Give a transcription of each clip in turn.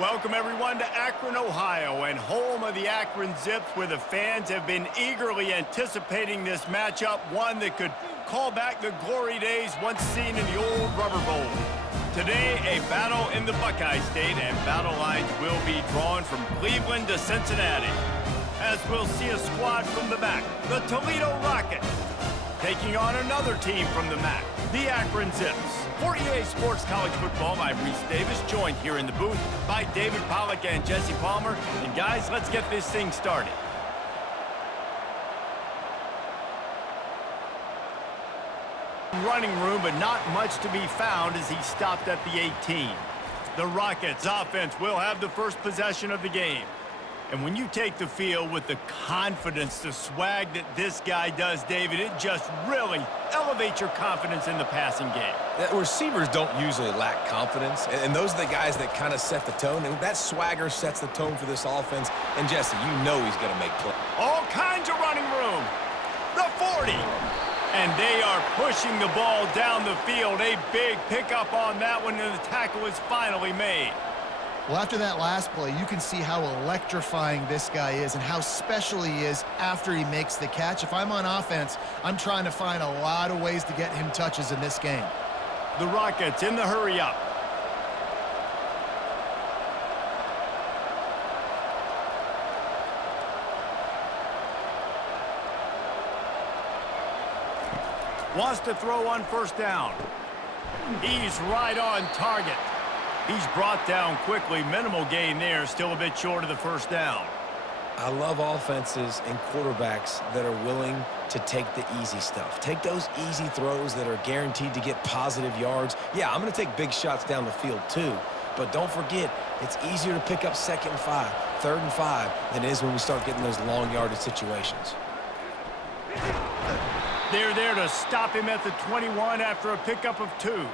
Welcome, everyone, to Akron, Ohio, and home of the Akron Zips, where the fans have been eagerly anticipating this matchup, one that could call back the glory days once seen in the old Rubber Bowl. Today, a battle in the Buckeye State, and battle lines will be drawn from Cleveland to Cincinnati, as we'll see a squad from the MAC, the Toledo Rockets, taking on another team from the MAC, the Akron Zips. For EA Sports College Football, I'm Reese Davis, joined here in the booth by David Pollack and Jesse Palmer. And guys, let's get this thing started. Running room, but not much to be found as he stopped at the 18. The Rockets offense will have the first possession of the game. And when you take the field with the confidence, the swag that this guy does, David, it just really elevates your confidence in the passing game. Receivers don't usually lack confidence, and those are the guys that kind of set the tone, and that swagger sets the tone for this offense. And Jesse, you know he's going to make plays. All kinds of running room. The 40. And they are pushing the ball down the field. A big pickup on that one, and the tackle is finally made. Well, after that last play, you can see how electrifying this guy is and how special he is after he makes the catch. If I'm on offense, I'm trying to find a lot of ways to get him touches in this game. The Rockets in the hurry up. Wants to throw on first down. He's right on target. He's brought down quickly. Minimal gain there. Still a bit short of the first down. I love offenses and quarterbacks that are willing to take the easy stuff. Take those easy throws that are guaranteed to get positive yards. Yeah, I'm going to take big shots down the field too. But don't forget, it's easier to pick up 2nd and 5, 3rd and 5 than it is when we start getting those long yardage situations. They're there to stop him at the 21 after a pickup of 2.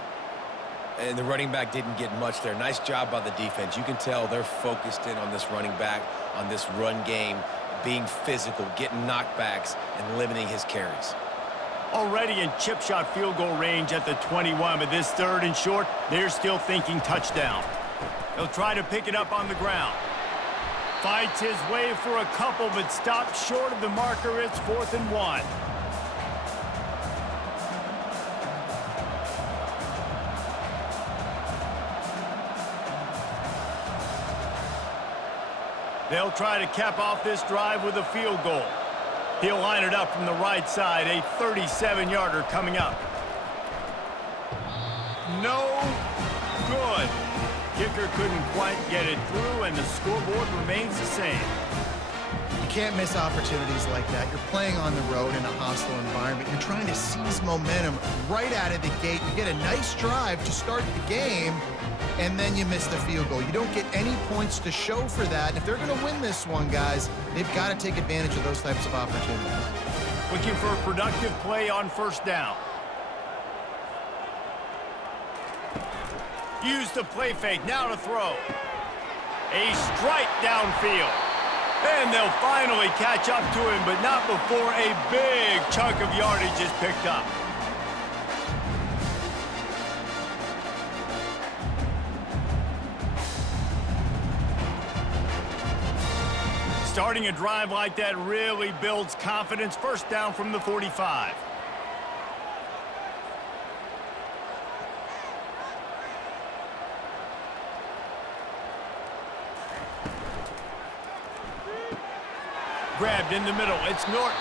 And the running back didn't get much there. Nice job by the defense. You can tell they're focused in on this running back, on this run game, being physical, getting knockbacks, and limiting his carries. Already in chip shot field goal range at the 21, but this 3rd and short, they're still thinking touchdown. He'll try to pick it up on the ground. Fights his way for a couple, but stops short of the marker. It's 4th and 1. They'll try to cap off this drive with a field goal. He'll line it up from the right side, a 37-yarder coming up. No good. Kicker couldn't quite get it through, and the scoreboard remains the same. You can't miss opportunities like that. You're playing on the road in a hostile environment. You're trying to seize momentum right out of the gate. You get a nice drive to start the game, and then you miss the field goal. You don't get any points to show for that. And if they're going to win this one, guys, they've got to take advantage of those types of opportunities. Looking for a productive play on first down. Use the play fake, now to throw. A strike downfield. And they'll finally catch up to him, but not before a big chunk of yardage is picked up. Starting a drive like that really builds confidence. First down from the 45. Grabbed in the middle. It's Norton.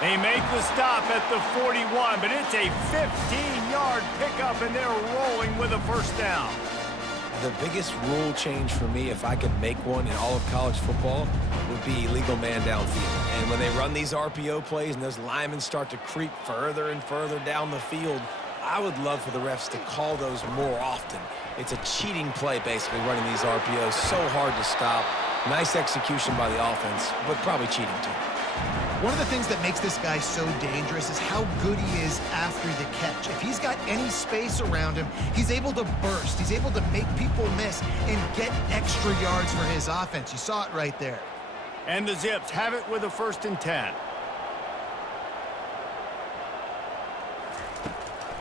They make the stop at the 41, but it's a 15-yard pickup, and they're rolling with a first down. The biggest rule change for me, if I could make one in all of college football, would be illegal man downfield. And when they run these RPO plays and those linemen start to creep further and further down the field, I would love for the refs to call those more often. It's a cheating play, basically, running these RPOs. So hard to stop. Nice execution by the offense, but probably cheating too. One of the things that makes this guy so dangerous is how good he is after the catch. If he's got any space around him, he's able to burst. He's able to make people miss and get extra yards for his offense. You saw it right there. And the Zips have it with a 1st and 10.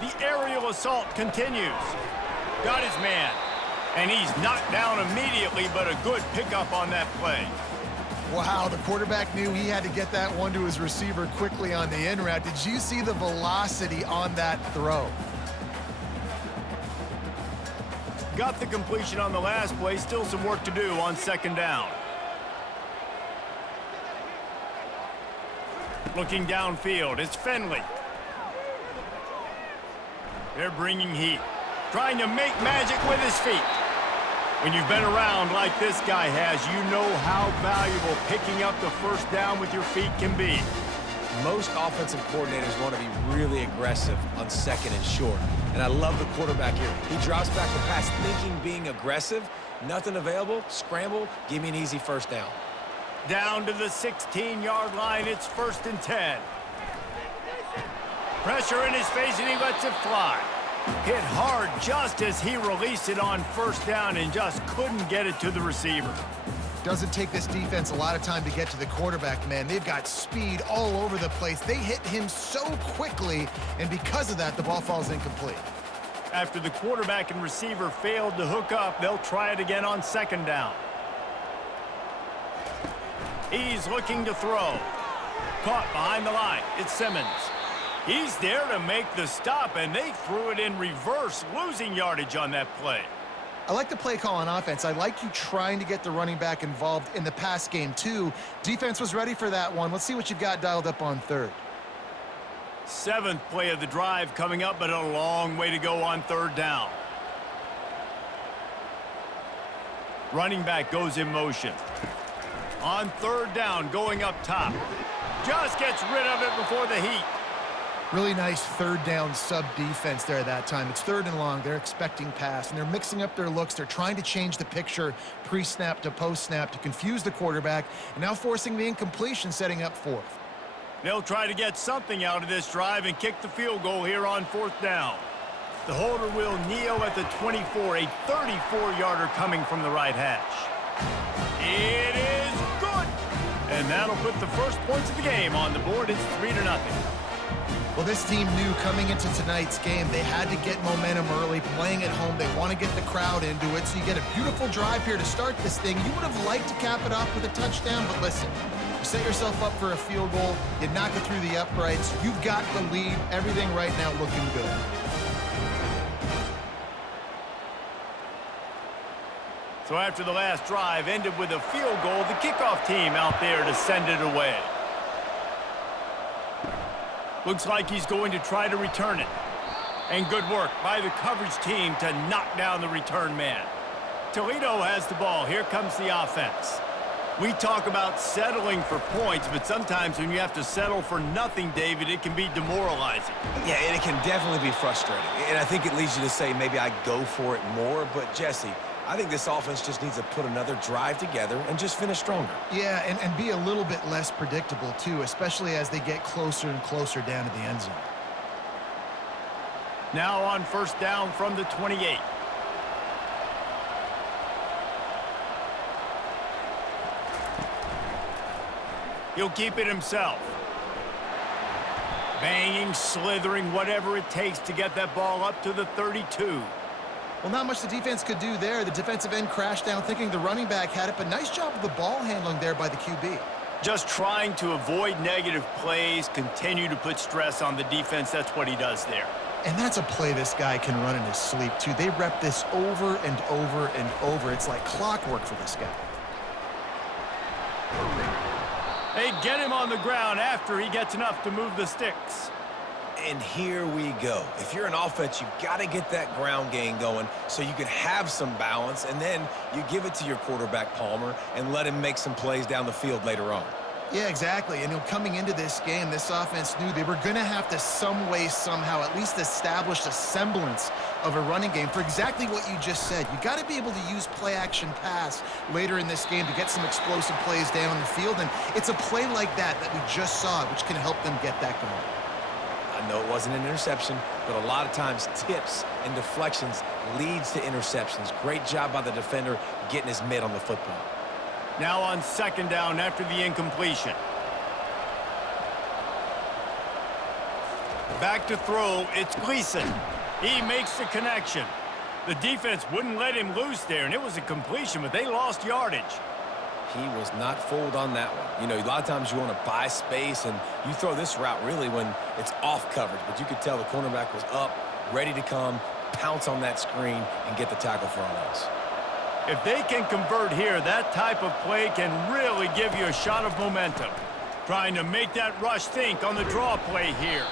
The aerial assault continues. Got his man. And he's knocked down immediately, but a good pickup on that play. Wow, the quarterback knew he had to get that one to his receiver quickly on the in route. Did you see the velocity on that throw? Got the completion on the last play. Still some work to do on second down. Looking downfield, it's Finley. They're bringing heat. Trying to make magic with his feet. When you've been around like this guy has, you know how valuable picking up the first down with your feet can be. Most offensive coordinators want to be really aggressive on second and short. And I love the quarterback here. He drops back the pass thinking being aggressive. Nothing available, scramble, give me an easy first down. Down to the 16-yard line, it's 1st and 10. Pressure in his face, and he lets it fly. Hit hard just as he released it on first down and just couldn't get it to the receiver. Doesn't take this defense a lot of time to get to the quarterback, man. They've got speed all over the place. They hit him so quickly, and because of that, the ball falls incomplete. After the quarterback and receiver failed to hook up, they'll try it again on second down. He's looking to throw. Caught behind the line. It's Simmons. He's there to make the stop, and they threw it in reverse, losing yardage on that play. I like the play call on offense. I like you trying to get the running back involved in the pass game, too. Defense was ready for that one. Let's see what you've got dialed up on third. 7th play of the drive coming up, but a long way to go on third down. Running back goes in motion. On third down, going up top. Just gets rid of it before the heat. Really nice third down sub defense there that time. It's 3rd and long. They're expecting pass, and they're mixing up their looks. They're trying to change the picture pre-snap to post-snap to confuse the quarterback, and now forcing the incompletion, setting up 4th. They'll try to get something out of this drive and kick the field goal here on 4th down. The holder will kneel at the 24, a 34-yarder coming from the right hash. It is good! And that'll put the first points of the game on the board. It's 3-0. Well, this team knew coming into tonight's game they had to get momentum early, playing at home. They want to get the crowd into it, so you get a beautiful drive here to start this thing. You would have liked to cap it off with a touchdown, but listen, you set yourself up for a field goal, you knock it through the uprights, you've got the lead, everything right now looking good. So after the last drive ended with a field goal, the kickoff team out there to send it away. Looks like he's going to try to return it. And good work by the coverage team to knock down the return man. Toledo has the ball. Here comes the offense. We talk about settling for points, but sometimes when you have to settle for nothing, David, it can be demoralizing. Yeah, and it can definitely be frustrating. And I think it leads you to say maybe I go for it more. But, Jesse, I think this offense just needs to put another drive together and just finish stronger. Yeah, and be a little bit less predictable, too, especially as they get closer and closer down to the end zone. Now on first down from the 28. He'll keep it himself. Banging, slithering, whatever it takes to get that ball up to the 32. Well, not much the defense could do there. The defensive end crashed down thinking the running back had it, but nice job of the ball handling there by the QB. Just trying to avoid negative plays, continue to put stress on the defense. That's what he does there. And that's a play this guy can run in his sleep, too. They rep this over and over and over. It's like clockwork for this guy. They get him on the ground after he gets enough to move the sticks. And here we go. If you're an offense, you got to get that ground game going so you can have some balance, and then you give it to your quarterback, Palmer, and let him make some plays down the field later on. Yeah, exactly. And coming into this game, this offense knew they were going to have to some way, somehow, at least establish a semblance of a running game for exactly what you just said. You got to be able to use play-action pass later in this game to get some explosive plays down the field, and it's a play like that we just saw, which can help them get that going. I know it wasn't an interception, but a lot of times tips and deflections leads to interceptions. Great job by the defender getting his mitt on the football. Now on second down after the incompletion. Back to throw, it's Gleason. He makes the connection. The defense wouldn't let him loose there, and it was a completion, but they lost yardage. He was not fooled on that one. You know, a lot of times you want to buy space, and you throw this route really when it's off coverage. But you could tell the cornerback was up, ready to come, pounce on that screen, and get the tackle for a loss. If they can convert here, that type of play can really give you a shot of momentum. Trying to make that rush think on the draw play here.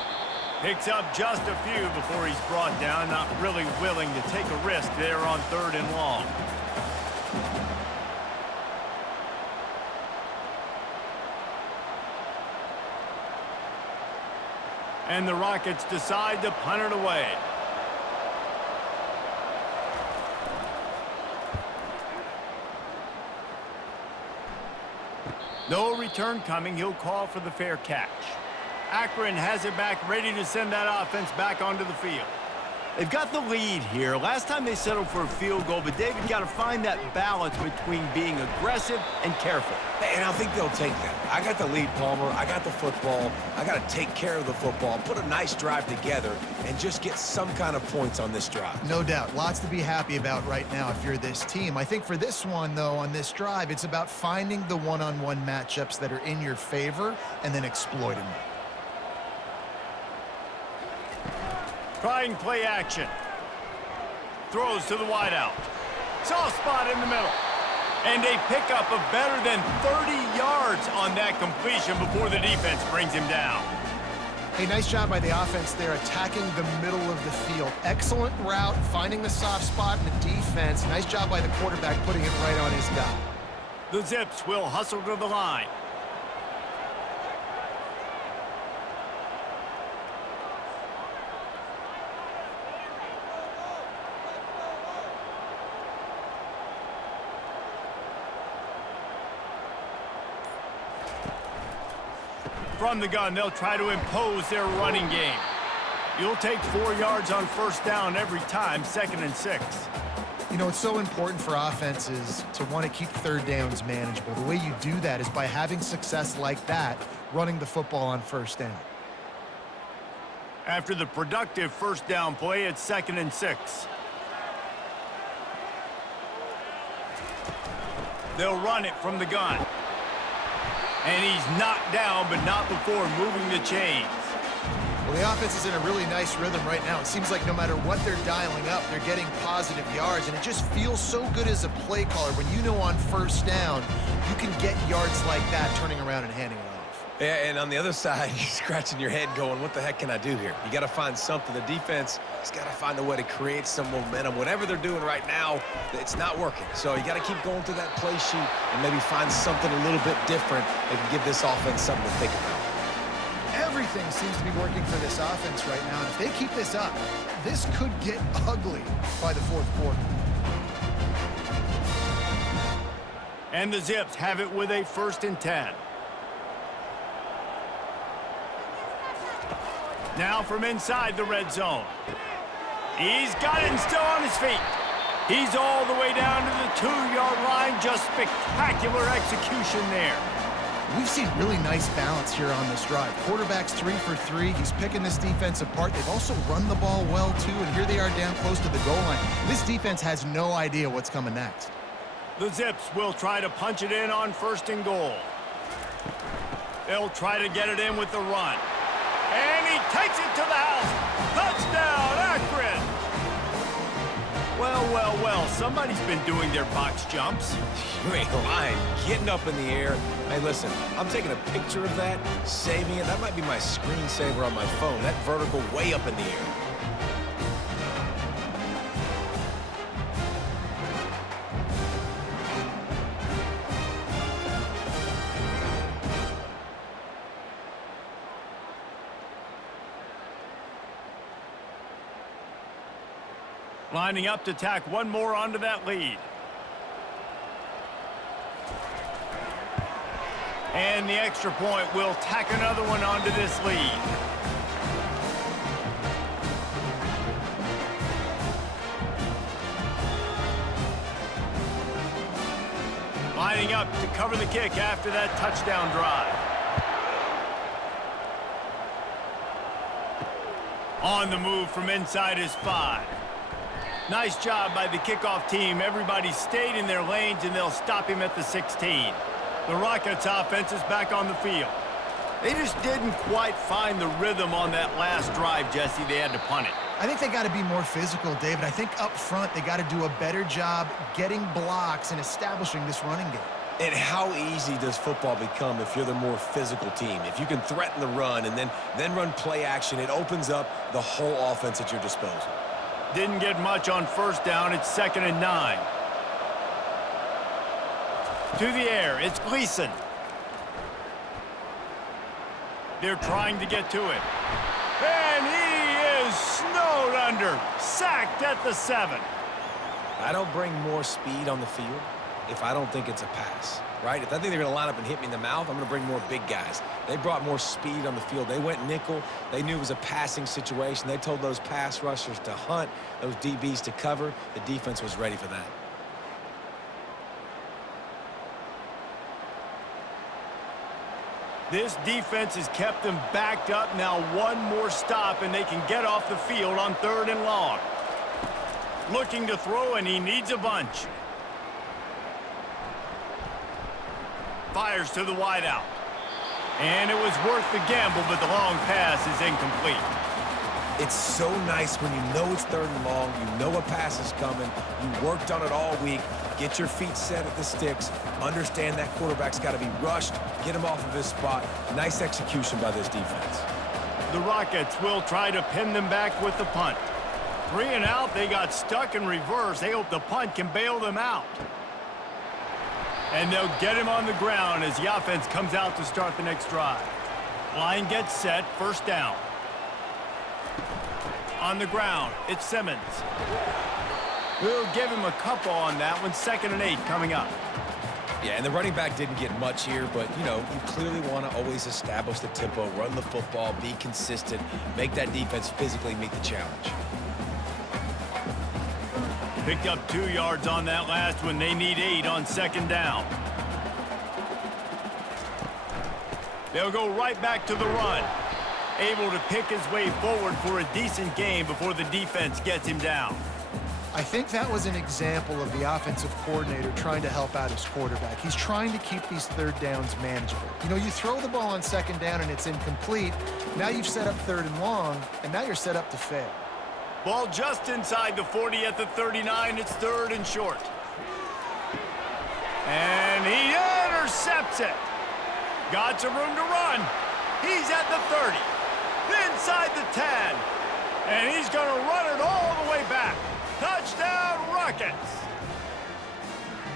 Picks up just a few before he's brought down, not really willing to take a risk there on 3rd and long. And the Rockets decide to punt it away. No return coming. He'll call for the fair catch. Akron has it back, ready to send that offense back onto the field. They've got the lead here. Last time they settled for a field goal, but David got to find that balance between being aggressive and careful. And I think they'll take that. I got the lead, Palmer. I got the football. I got to take care of the football, put a nice drive together, and just get some kind of points on this drive. No doubt. Lots to be happy about right now if you're this team. I think for this one, though, on this drive, it's about finding the one-on-one matchups that are in your favor and then exploiting them. Trying play action. Throws to the wideout. Soft spot in the middle. And a pickup of better than 30 yards on that completion before the defense brings him down. Hey, nice job by the offense there, attacking the middle of the field. Excellent route, finding the soft spot in the defense. Nice job by the quarterback putting it right on his guy. The Zips will hustle to the line. From the gun, they'll try to impose their running game. You'll take 4 yards on 1st down every time, 2nd and 6. You know, it's so important for offenses to want to keep 3rd downs manageable. The way you do that is by having success like that, running the football on 1st down. After the productive 1st down play, it's 2nd and 6. They'll run it from the gun. And he's knocked down, but not before moving the chains. Well, the offense is in a really nice rhythm right now. It seems like no matter what they're dialing up, they're getting positive yards, and it just feels so good as a play caller when you know on 1st down you can get yards like that, turning around and handing it off. Yeah, and on the other side, you're scratching your head going, what the heck can I do here? You got to find something. The defense has got to find a way to create some momentum. Whatever they're doing right now, it's not working. So you got to keep going through that play sheet and maybe find something a little bit different that can give this offense something to think about. Everything seems to be working for this offense right now. And if they keep this up, this could get ugly by the 4th quarter. And the Zips have it with a 1st and 10. Now from inside the red zone. He's got it and still on his feet. He's all the way down to the 2-yard line. Just spectacular execution there. We've seen really nice balance here on this drive. Quarterback's 3 for 3. He's picking this defense apart. They've also run the ball well, too, and here they are down close to the goal line. This defense has no idea what's coming next. The Zips will try to punch it in on 1st and goal. They'll try to get it in with the run. And he takes it to the house. Touchdown, Akron. Well, well, well, somebody's been doing their box jumps. You ain't lying. Getting up in the air. Hey, listen, I'm taking a picture of that, saving it. That might be my screensaver on my phone. That vertical way up in the air. Lining up to tack one more onto that lead. And the extra point will tack another one onto this lead. Lining up to cover the kick after that touchdown drive. On the move from inside his 5. Nice job by the kickoff team. Everybody stayed in their lanes, and they'll stop him at the 16. The Rockets offense is back on the field. They just didn't quite find the rhythm on that last drive, Jesse. They had to punt it. I think they got to be more physical, David. I think up front they got to do a better job getting blocks and establishing this running game. And how easy does football become if you're the more physical team? If you can threaten the run and then run play action, it opens up the whole offense at your disposal. Didn't get much on first down. It's 2nd and 9. To the air, it's Gleason. They're trying to get to it. And he is snowed under. Sacked at the 7. I don't bring more speed on the field if I don't think it's a pass, right? If I think they're going to line up and hit me in the mouth, I'm going to bring more big guys. They brought more speed on the field. They went nickel. They knew it was a passing situation. They told those pass rushers to hunt, those DBs to cover. The defense was ready for that. This defense has kept them backed up. Now one more stop, and they can get off the field on 3rd and long. Looking to throw, and he needs a bunch. Fires to the wideout. And it was worth the gamble, but the long pass is incomplete. It's so nice when you know it's 3rd and long, you know a pass is coming, you worked on it all week, get your feet set at the sticks, understand that quarterback's got to be rushed, get him off of his spot. Nice execution by this defense. The Rockets will try to pin them back with the punt. 3 and out, they got stuck in reverse. They hope the punt can bail them out. And they'll get him on the ground as the offense comes out to start the next drive. Line gets set, 1st down. On the ground, it's Simmons. We'll give him a couple on that one. 2nd and 8 coming up. Yeah, and the running back didn't get much here, but, you know, you clearly want to always establish the tempo, run the football, be consistent, make that defense physically meet the challenge. Picked up 2 yards on that last one. They need 8 on 2nd down. They'll go right back to the run. Able to pick his way forward for a decent game before the defense gets him down. I think that was an example of the offensive coordinator trying to help out his quarterback. He's trying to keep these 3rd downs manageable. You know, you throw the ball on 2nd down and it's incomplete. Now you've set up 3rd and long, and now you're set up to fail. Ball just inside the 40 at the 39. It's 3rd and short. And he intercepts it. Got some room to run. He's at the 30. Inside the 10. And he's going to run it all the way back. Touchdown, Rockets.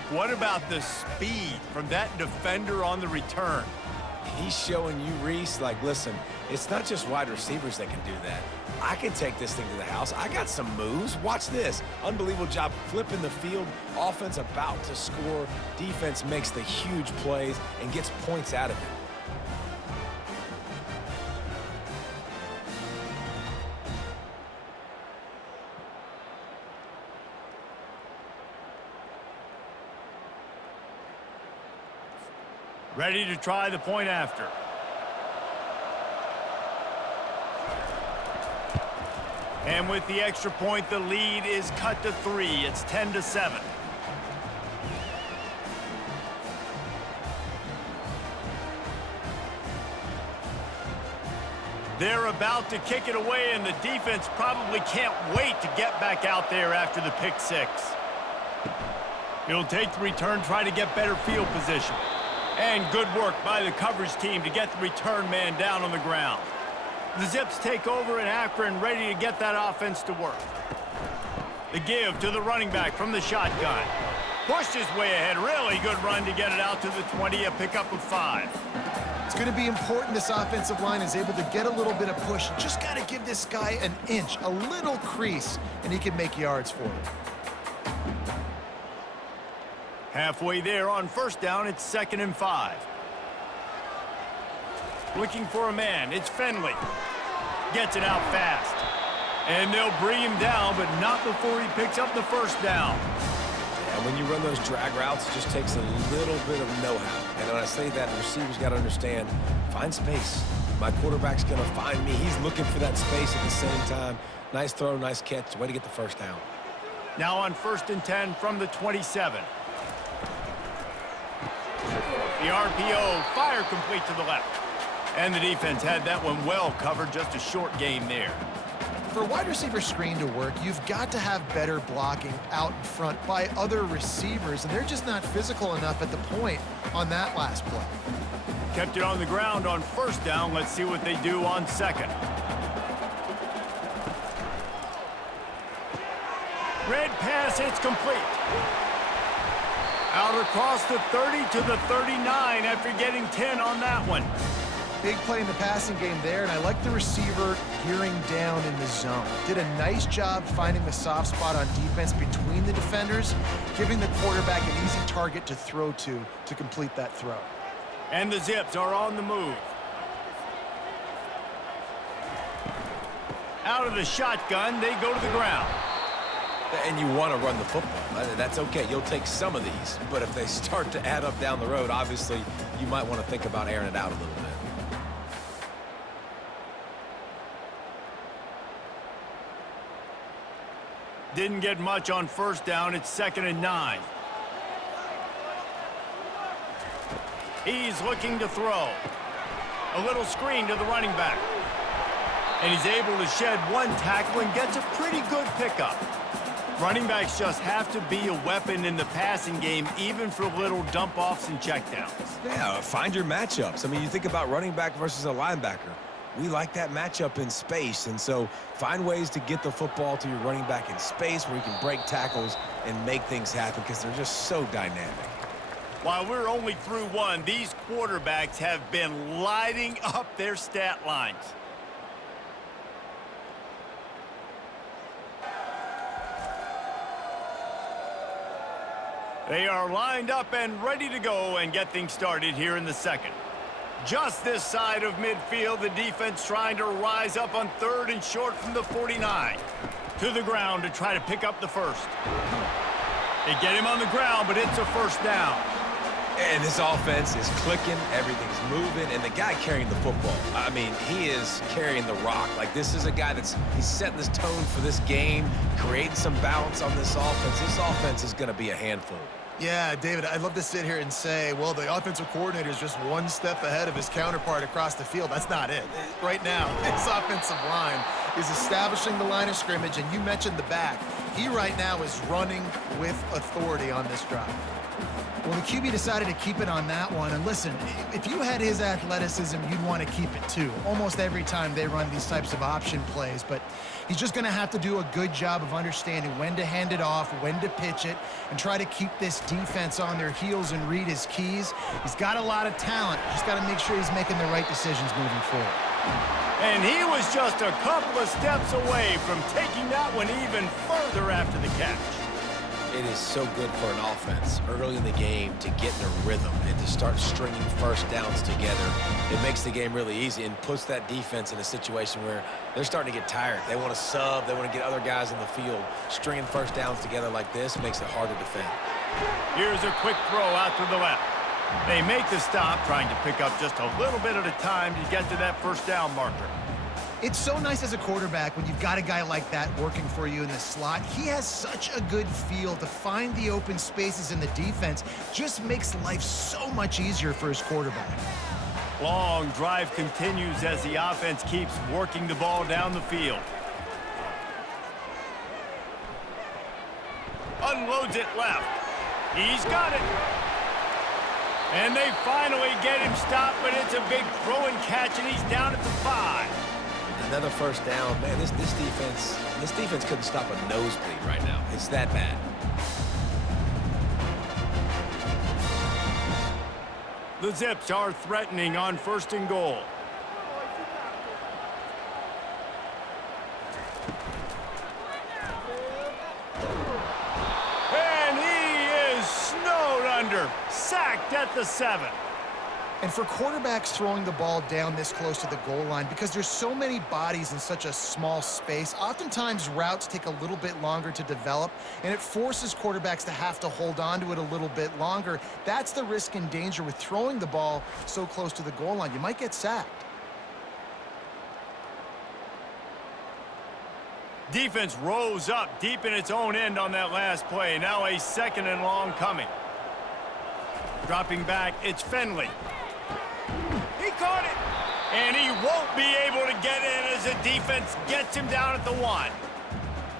What about the speed from that defender on the return? He's showing you, Reese, like, listen, it's not just wide receivers that can do that. I can take this thing to the house. I got some moves. Watch this. Unbelievable job flipping the field. Offense about to score. Defense makes the huge plays and gets points out of it. Ready to try the point after. And with the extra point, the lead is cut to 3. It's 10-7. They're about to kick it away, and the defense probably can't wait to get back out there after the pick 6. He'll take the return, try to get better field position. And good work by the coverage team to get the return man down on the ground. The Zips take over, and Akron ready to get that offense to work. The give to the running back from the shotgun. Pushed his way ahead. Really good run to get it out to the 20, a pickup of 5. It's going to be important this offensive line is able to get a little bit of push. Just got to give this guy an inch, a little crease, and he can make yards for it. Halfway there on 1st down, it's 2nd and 5. Looking for a man, it's Finley. Gets it out fast. And they'll bring him down, but not before he picks up the 1st down. And when you run those drag routes, it just takes a little bit of know-how. And when I say that, the receivers got to understand, find space. My quarterback's going to find me. He's looking for that space at the same time. Nice throw, nice catch. Way to get the 1st down. Now on 1st and 10 from the 27. The RPO, fire complete to the left. And the defense had that one well covered, just a short gain there. For a wide receiver screen to work, you've got to have better blocking out in front by other receivers, and they're just not physical enough at the point on that last play. Kept it on the ground on 1st down. Let's see what they do on 2nd. Red pass, it's complete. Out across the 30 to the 39 after getting 10 on that one. Big play in the passing game there, and I like the receiver gearing down in the zone. Did a nice job finding the soft spot on defense between the defenders, giving the quarterback an easy target to throw to complete that throw. And the Zips are on the move. Out of the shotgun, they go to the ground. And you want to run the football. That's okay. You'll take some of these. But if they start to add up down the road, obviously, you might want to think about airing it out a little bit. Didn't get much on 1st down. It's 2nd and 9. He's looking to throw. A little screen to the running back. And he's able to shed one tackle and gets a pretty good pickup. Running backs just have to be a weapon in the passing game, even for little dump-offs and checkdowns. Yeah, find your matchups. I mean, you think about running back versus a linebacker. We like that matchup in space, and so find ways to get the football to your running back in space where you can break tackles and make things happen because they're just so dynamic. While we're only through one, these quarterbacks have been lighting up their stat lines. They are lined up and ready to go and get things started here in the 2nd. Just this side of midfield, the defense trying to rise up on 3rd and short from the 49. To the ground to try to pick up the 1st. They get him on the ground, but it's a 1st down. And this offense is clicking, everything's moving, and the guy carrying the football, I mean, he is carrying the rock. Like, this is a guy he's setting this tone for this game, creating some balance on this offense. This offense is going to be a handful. Yeah, David, I'd love to sit here and say, well, the offensive coordinator is just one step ahead of his counterpart across the field. That's not it. Right now, his offensive line is establishing the line of scrimmage, and you mentioned the back. He right now is running with authority on this drive. Well, the QB decided to keep it on that one. And listen, if you had his athleticism, you'd want to keep it too. Almost every time they run these types of option plays. But he's just going to have to do a good job of understanding when to hand it off, when to pitch it, and try to keep this defense on their heels and read his keys. He's got a lot of talent. Just got to make sure he's making the right decisions moving forward. And he was just a couple of steps away from taking that one even further after the catch. It is so good for an offense early in the game to get in a rhythm and to start stringing 1st downs together. It makes the game really easy and puts that defense in a situation where they're starting to get tired. They want to sub. They want to get other guys in the field. Stringing 1st downs together like this makes it hard to defend. Here's a quick throw out to the left. They make the stop, trying to pick up just a little bit at a time to get to that 1st down marker. It's so nice as a quarterback when you've got a guy like that working for you in the slot. He has such a good feel to find the open spaces in the defense. Just makes life so much easier for his quarterback. Long drive continues as the offense keeps working the ball down the field. Unloads it left. He's got it. And they finally get him stopped, but it's a big throw and catch, and he's down at the 5. Another 1st down. Man, this defense couldn't stop a nosebleed right now. It's that bad. The Zips are threatening on 1st and goal. And he is snowed under. Sacked at the 7. And for quarterbacks throwing the ball down this close to the goal line, because there's so many bodies in such a small space, oftentimes routes take a little bit longer to develop, and it forces quarterbacks to have to hold on to it a little bit longer. That's the risk and danger with throwing the ball so close to the goal line. You might get sacked. Defense rose up deep in its own end on that last play. Now a 2nd and long coming. Dropping back, it's Finley. He caught it. And he won't be able to get in as the defense gets him down at the 1.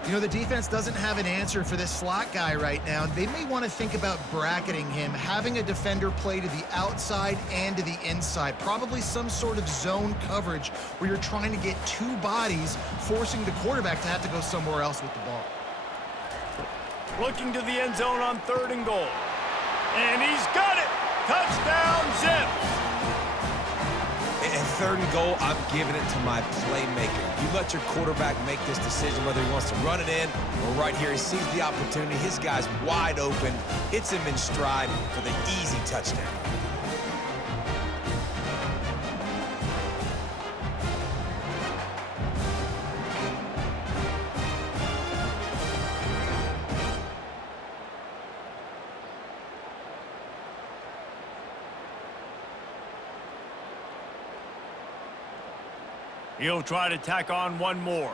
You know, the defense doesn't have an answer for this slot guy right now. They may want to think about bracketing him, having a defender play to the outside and to the inside. Probably some sort of zone coverage where you're trying to get 2 bodies, forcing the quarterback to have to go somewhere else with the ball. Looking to the end zone on 3rd and goal. And he's got it! Touchdown, Zips! And 3rd and goal, I'm giving it to my playmaker. You let your quarterback make this decision whether he wants to run it in or right here. He sees the opportunity. His guy's wide open. Hits him in stride for the easy touchdown. He'll try to tack on one more.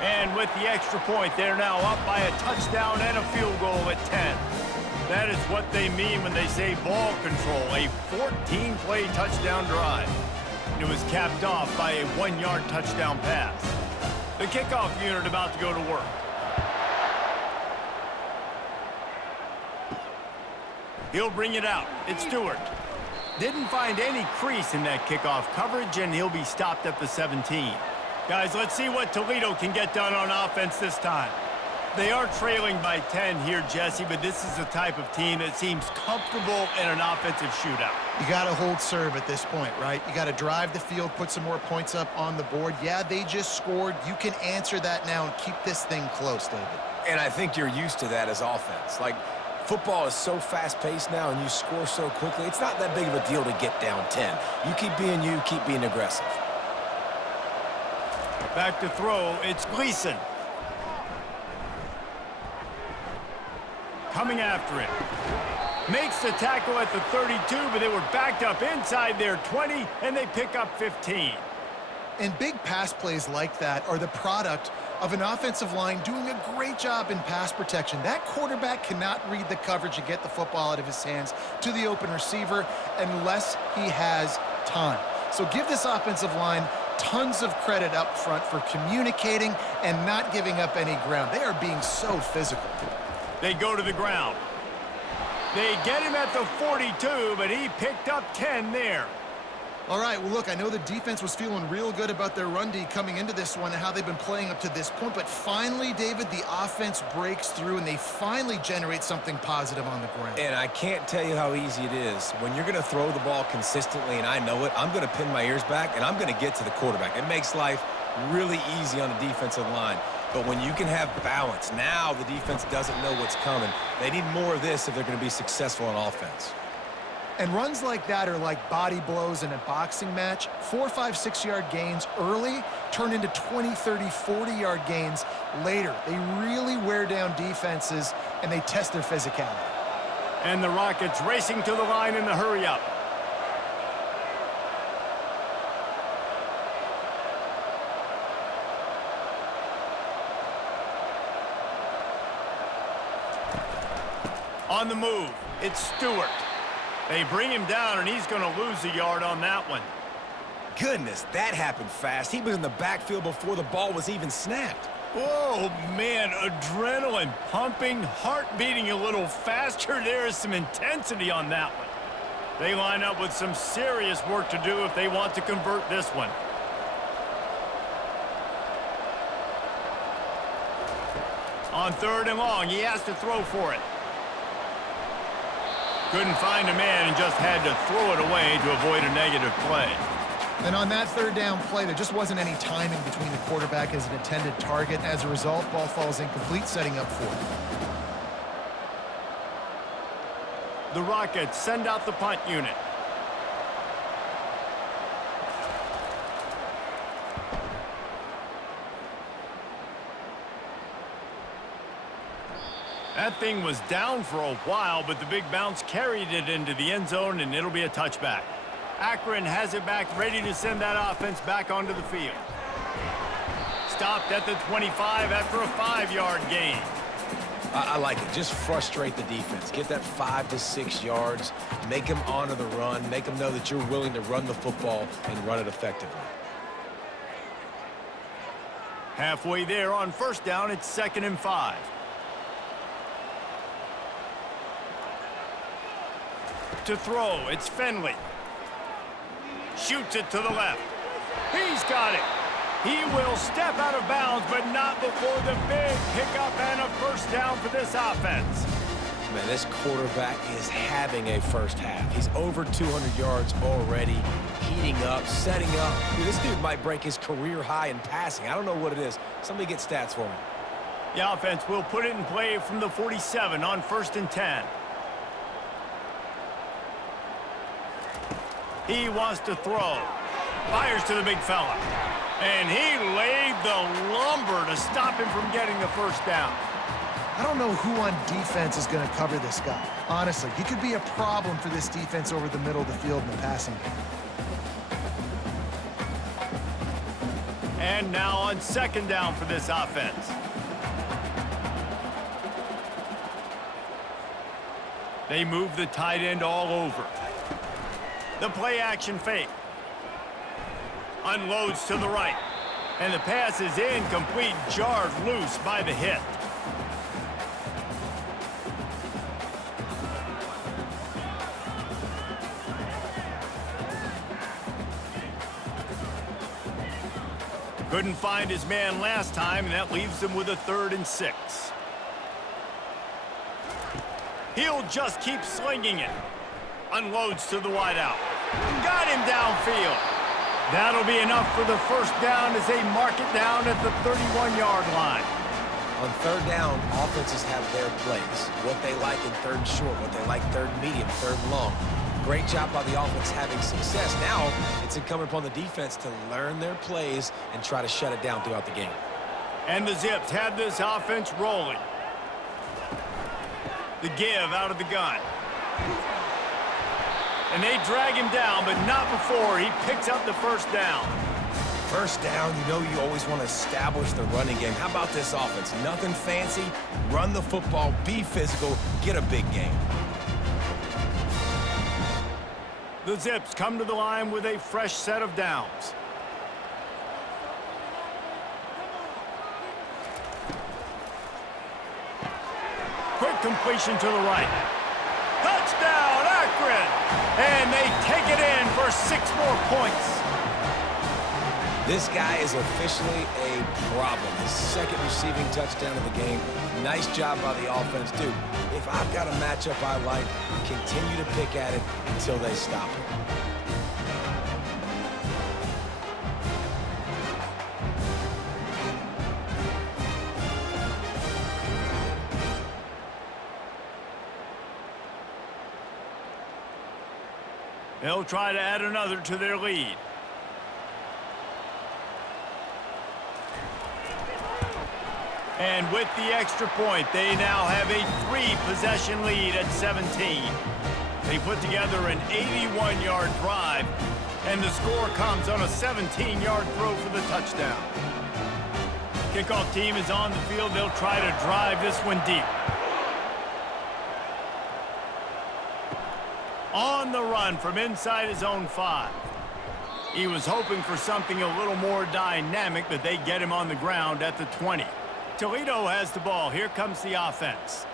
And with the extra point, they're now up by a touchdown and a field goal at 10. That is what they mean when they say ball control, a 14-play touchdown drive. It was capped off by a 1-yard touchdown pass. The kickoff unit about to go to work. He'll bring it out. It's Stewart. Didn't find any crease in that kickoff coverage, and he'll be stopped at the 17. Guys, let's see what Toledo can get done on offense this time. They are trailing by 10 here, Jesse, but this is the type of team that seems comfortable in an offensive shootout. You got to hold serve at this point, right? You got to drive the field, put some more points up on the board. Yeah, they just scored. You can answer that now and keep this thing close, David. And I think you're used to that as offense. Like, football is so fast-paced now and you score so quickly, it's not that big of a deal to get down 10. You keep being you, keep being aggressive. Back to throw, it's Gleason. Coming after it. Makes the tackle at the 32, but they were backed up inside their 20, and they pick up 15. And big pass plays like that are the product of an offensive line doing a great job in pass protection. That quarterback cannot read the coverage and get the football out of his hands to the open receiver unless he has time. So give this offensive line tons of credit up front for communicating and not giving up any ground. They are being so physical. They go to the ground. They get him at the 42, but he picked up 10 there. All right, well, look, I know the defense was feeling real good about their run D coming into this one and how they've been playing up to this point, but finally, David, the offense breaks through and they finally generate something positive on the ground. And I can't tell you how easy it is. When you're going to throw the ball consistently, and I know it, I'm going to pin my ears back, and I'm going to get to the quarterback. It makes life really easy on the defensive line. But when you can have balance, now the defense doesn't know what's coming. They need more of this if they're going to be successful on offense. And runs like that are like body blows in a boxing match. 4, 5, 6-yard gains early turn into 20, 30, 40-yard gains later. They really wear down defenses, and they test their physicality. And the Rockets racing to the line in the hurry-up. On the move, it's Stewart. They bring him down, and he's going to lose a yard on that one. Goodness, that happened fast. He was in the backfield before the ball was even snapped. Oh, man, adrenaline pumping, heart beating a little faster. There is some intensity on that one. They line up with some serious work to do if they want to convert this one. On 3rd and long, he has to throw for it. Couldn't find a man and just had to throw it away to avoid a negative play. And on that 3rd down play, there just wasn't any timing between the quarterback and his intended target. As a result, ball falls incomplete, setting up 4th. The Rockets send out the punt unit. That thing was down for a while, but the big bounce carried it into the end zone, and it'll be a touchback. Akron has it back, ready to send that offense back onto the field. Stopped at the 25 after a 5-yard gain. I like it. Just frustrate the defense. Get that 5 to 6 yards. Make them honor the run. Make them know that you're willing to run the football and run it effectively. Halfway there on first down, it's 2nd and 5. To throw, it's Finley. Shoots it to the left. He's got it. He will step out of bounds, but not before the big pickup and a first down for this offense. Man, this quarterback is having a first half. He's over 200 yards already, heating up, setting up. Dude, this dude might break his career high in passing. I don't know what it is. Somebody get stats for me. The offense will put it in play from the 47 on 1st and 10. He wants to throw. Fires to the big fella. And he laid the lumber to stop him from getting the first down. I don't know who on defense is going to cover this guy. Honestly, he could be a problem for this defense over the middle of the field in the passing game. And now on 2nd down for this offense. They move the tight end all over. The play action fake. Unloads to the right. And the pass is incomplete, jarred loose by the hit. Couldn't find his man last time, and that leaves him with a 3rd and 6. He'll just keep slinging it. Unloads to the wideout. Got him downfield. That'll be enough for the first down as they mark it down at the 31-yard line. On 3rd down, offenses have their plays. What they like in 3rd and short, what they like 3rd and medium, 3rd and long. Great job by the offense having success. Now it's incumbent upon the defense to learn their plays and try to shut it down throughout the game. And the Zips have this offense rolling. The give out of the gun. And they drag him down, but not before he picks up the first down. First down, you know you always want to establish the running game. How about this offense? Nothing fancy. Run the football, be physical, get a big game. The Zips come to the line with a fresh set of downs. Quick completion to the right. Touchdown, Akron! And they take it in for 6 more points. This guy is officially a problem. His 2nd receiving touchdown of the game. Nice job by the offense. Dude, if I've got a matchup I like, continue to pick at it until they stop it. They'll try to add another to their lead. And with the extra point, they now have a 3-possession lead at 17. They put together an 81-yard drive, and the score comes on a 17-yard throw for the touchdown. Kickoff team is on the field. They'll try to drive this one deep. On the run from inside his own 5. He was hoping for something a little more dynamic, but they get him on the ground at the 20. Toledo has the ball. Here comes the offense.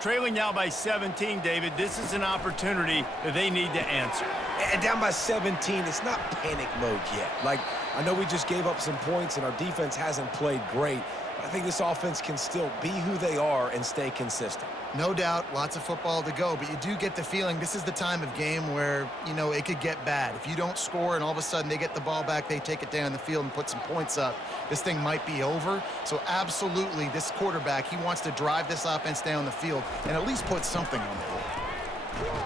Trailing now by 17, David. This is an opportunity that they need to answer. And down by 17, it's not panic mode yet. Like, I know we just gave up some points and our defense hasn't played great, but I think this offense can still be who they are and stay consistent. No doubt, lots of football to go, but you do get the feeling this is the time of game where, you know, it could get bad. If you don't score and all of a sudden they get the ball back, they take it down the field and put some points up, this thing might be over. So absolutely, this quarterback, he wants to drive this offense down the field and at least put something on the board.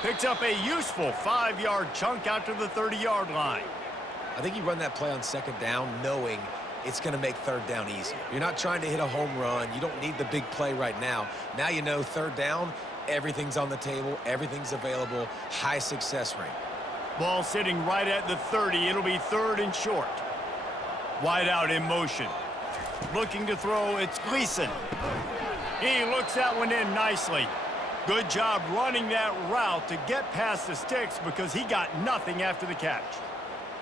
Picks up a useful 5-yard chunk out to the 30-yard line. I think you run that play on 2nd down knowing it's going to make 3rd down easier. You're not trying to hit a home run. You don't need the big play right now. Now you know 3rd down, everything's on the table, everything's available, high success rate. Ball sitting right at the 30. It'll be 3rd and short. Wide out in motion. Looking to throw, it's Gleason. He looks that one in nicely. Good job running that route to get past the sticks because he got nothing after the catch.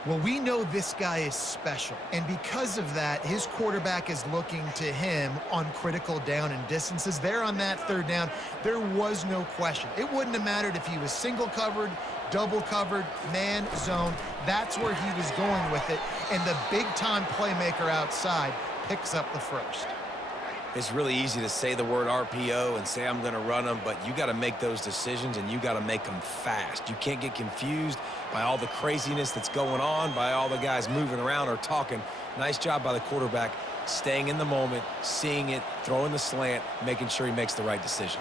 Well, we know this guy is special, and because of that, his quarterback is looking to him on critical down and distances. There on that 3rd down, there was no question. It wouldn't have mattered if he was single covered, double covered, man, zone. That's where he was going with it, and the big-time playmaker outside picks up the first. It's really easy to say the word RPO and say I'm going to run them, but you got to make those decisions, and you got to make them fast. You can't get confused by all the craziness that's going on, by all the guys moving around or talking. Nice job by the quarterback, staying in the moment, seeing it, throwing the slant, making sure he makes the right decision.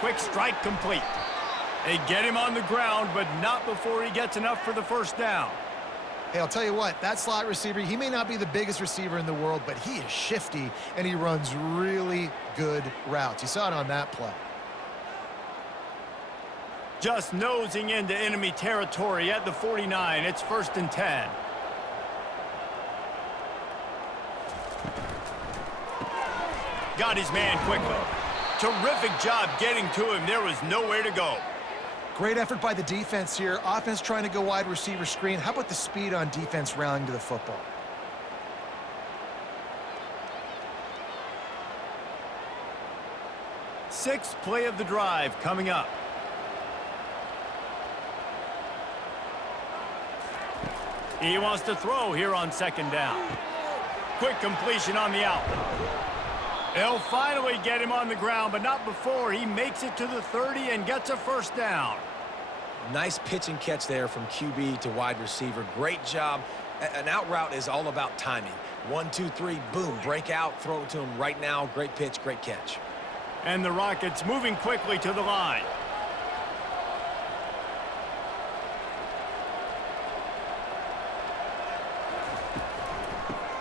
Quick strike complete. They get him on the ground, but not before he gets enough for the 1st down. Hey, I'll tell you what, that slot receiver, he may not be the biggest receiver in the world, but he is shifty, and he runs really good routes. You saw it on that play. Just nosing into enemy territory at the 49. It's 1st and 10. Got his man quickly. Terrific job getting to him. There was nowhere to go. Great effort by the defense here. Offense trying to go wide receiver screen. How about the speed on defense rallying to the football? Sixth play of the drive coming up. He wants to throw here on 2nd down. Quick completion on the out. They'll finally get him on the ground, but not before he makes it to the 30 and gets a 1st down. Nice pitch and catch there from QB to wide receiver. Great job. An out route is all about timing. 1, 2, 3, boom, break out, throw it to him right now. Great pitch, great catch. And the Rockets moving quickly to the line.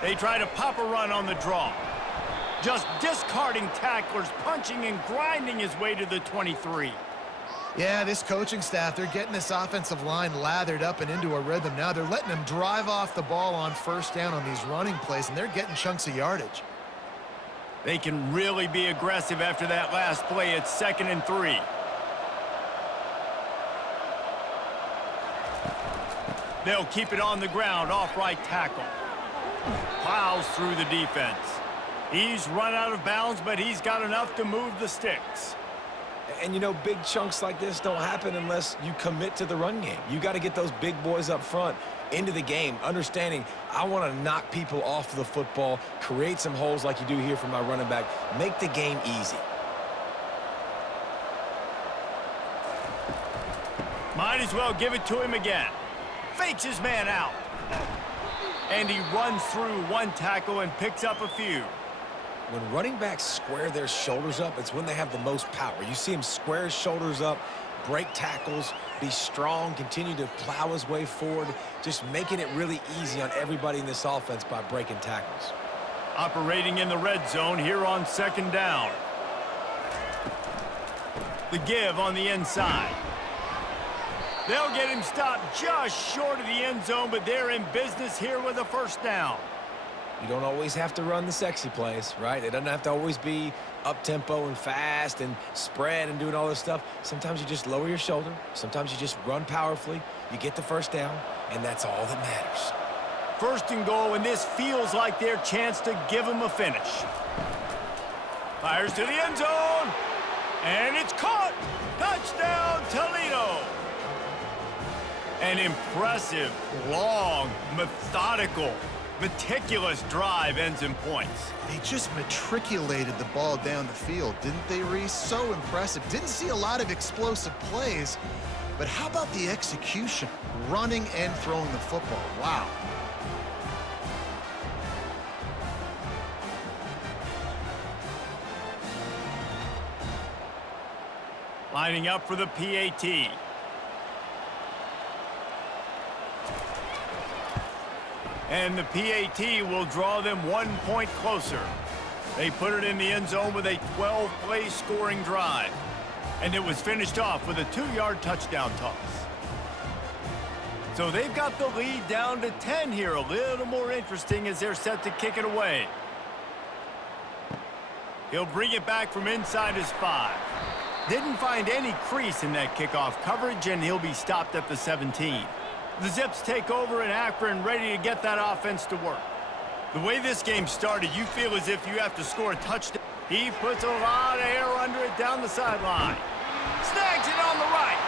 They try to pop a run on the draw. Just discarding tacklers, punching and grinding his way to the 23. Yeah, this coaching staff, they're getting this offensive line lathered up and into a rhythm now. They're letting them drive off the ball on 1st down on these running plays, and they're getting chunks of yardage. They can really be aggressive after that last play. It's 2nd and 3. They'll keep it on the ground off right tackle. Plows through the defense. He's run out of bounds, but he's got enough to move the sticks. And, you know, big chunks like this don't happen unless you commit to the run game. You got to get those big boys up front into the game, understanding I want to knock people off the football, create some holes like you do here for my running back, make the game easy. Might as well give it to him again. Fakes his man out. And he runs through one tackle and picks up a few. When running backs square their shoulders up, it's when they have the most power. You see him square his shoulders up, break tackles, be strong, continue to plow his way forward, just making it really easy on everybody in this offense by breaking tackles. Operating in the red zone here on 2nd down. The give on the inside. They'll get him stopped just short of the end zone, but they're in business here with a 1st down. You don't always have to run the sexy plays, right? It doesn't have to always be up-tempo and fast and spread and doing all this stuff. Sometimes you just lower your shoulder. Sometimes you just run powerfully. You get the 1st down, and that's all that matters. 1st and goal, and this feels like their chance to give them a finish. Fires to the end zone, and it's caught. Touchdown, Toledo. An impressive, long, methodical, meticulous drive ends in points. They just matriculated the ball down the field, didn't they, Reese? So impressive. Didn't see a lot of explosive plays, but how about the execution? Running and throwing the football. Wow. Lining up for the PAT. And the PAT will draw them 1 point closer. They put it in the end zone with a 12-play scoring drive. And it was finished off with a 2-yard touchdown toss. So they've got the lead down to 10 here. A little more interesting as they're set to kick it away. He'll bring it back from inside his 5. Didn't find any crease in that kickoff coverage, and he'll be stopped at the 17. The Zips take over, and Akron ready to get that offense to work. The way this game started, you feel as if you have to score a touchdown. He puts a lot of air under it down the sideline. Snags it on the right.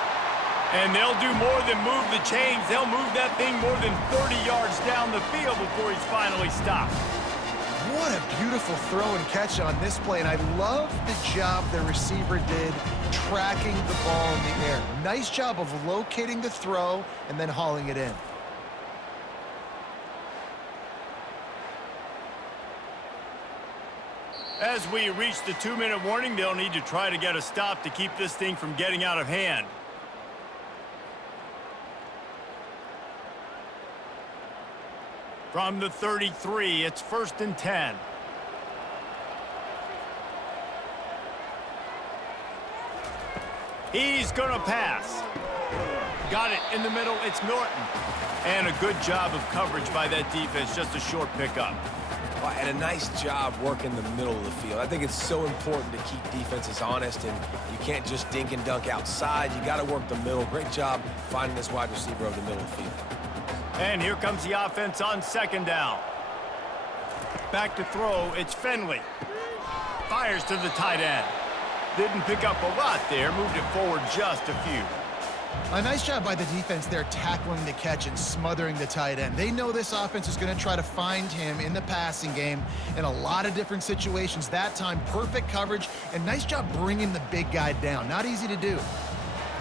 And they'll do more than move the chains. They'll move that thing more than 30 yards down the field before he's finally stopped. What a beautiful throw and catch on this play, and I love the job the receiver did tracking the ball in the air. Nice job of locating the throw and then hauling it in. As we reach the 2-minute warning, they'll need to try to get a stop to keep this thing from getting out of hand. From the 33, it's 1st and 10. He's going to pass. Got it in the middle. It's Norton. And a good job of coverage by that defense. Just a short pickup. And a nice job working the middle of the field. I think it's so important to keep defenses honest, and you can't just dink and dunk outside. You got to work the middle. Great job finding this wide receiver over the middle of the field. And here comes the offense on 2nd down. Back to throw, it's Finley. Fires to the tight end. Didn't pick up a lot there, moved it forward just a few. A nice job by the defense there tackling the catch and smothering the tight end. They know this offense is going to try to find him in the passing game in a lot of different situations. That time, perfect coverage, and nice job bringing the big guy down. Not easy to do.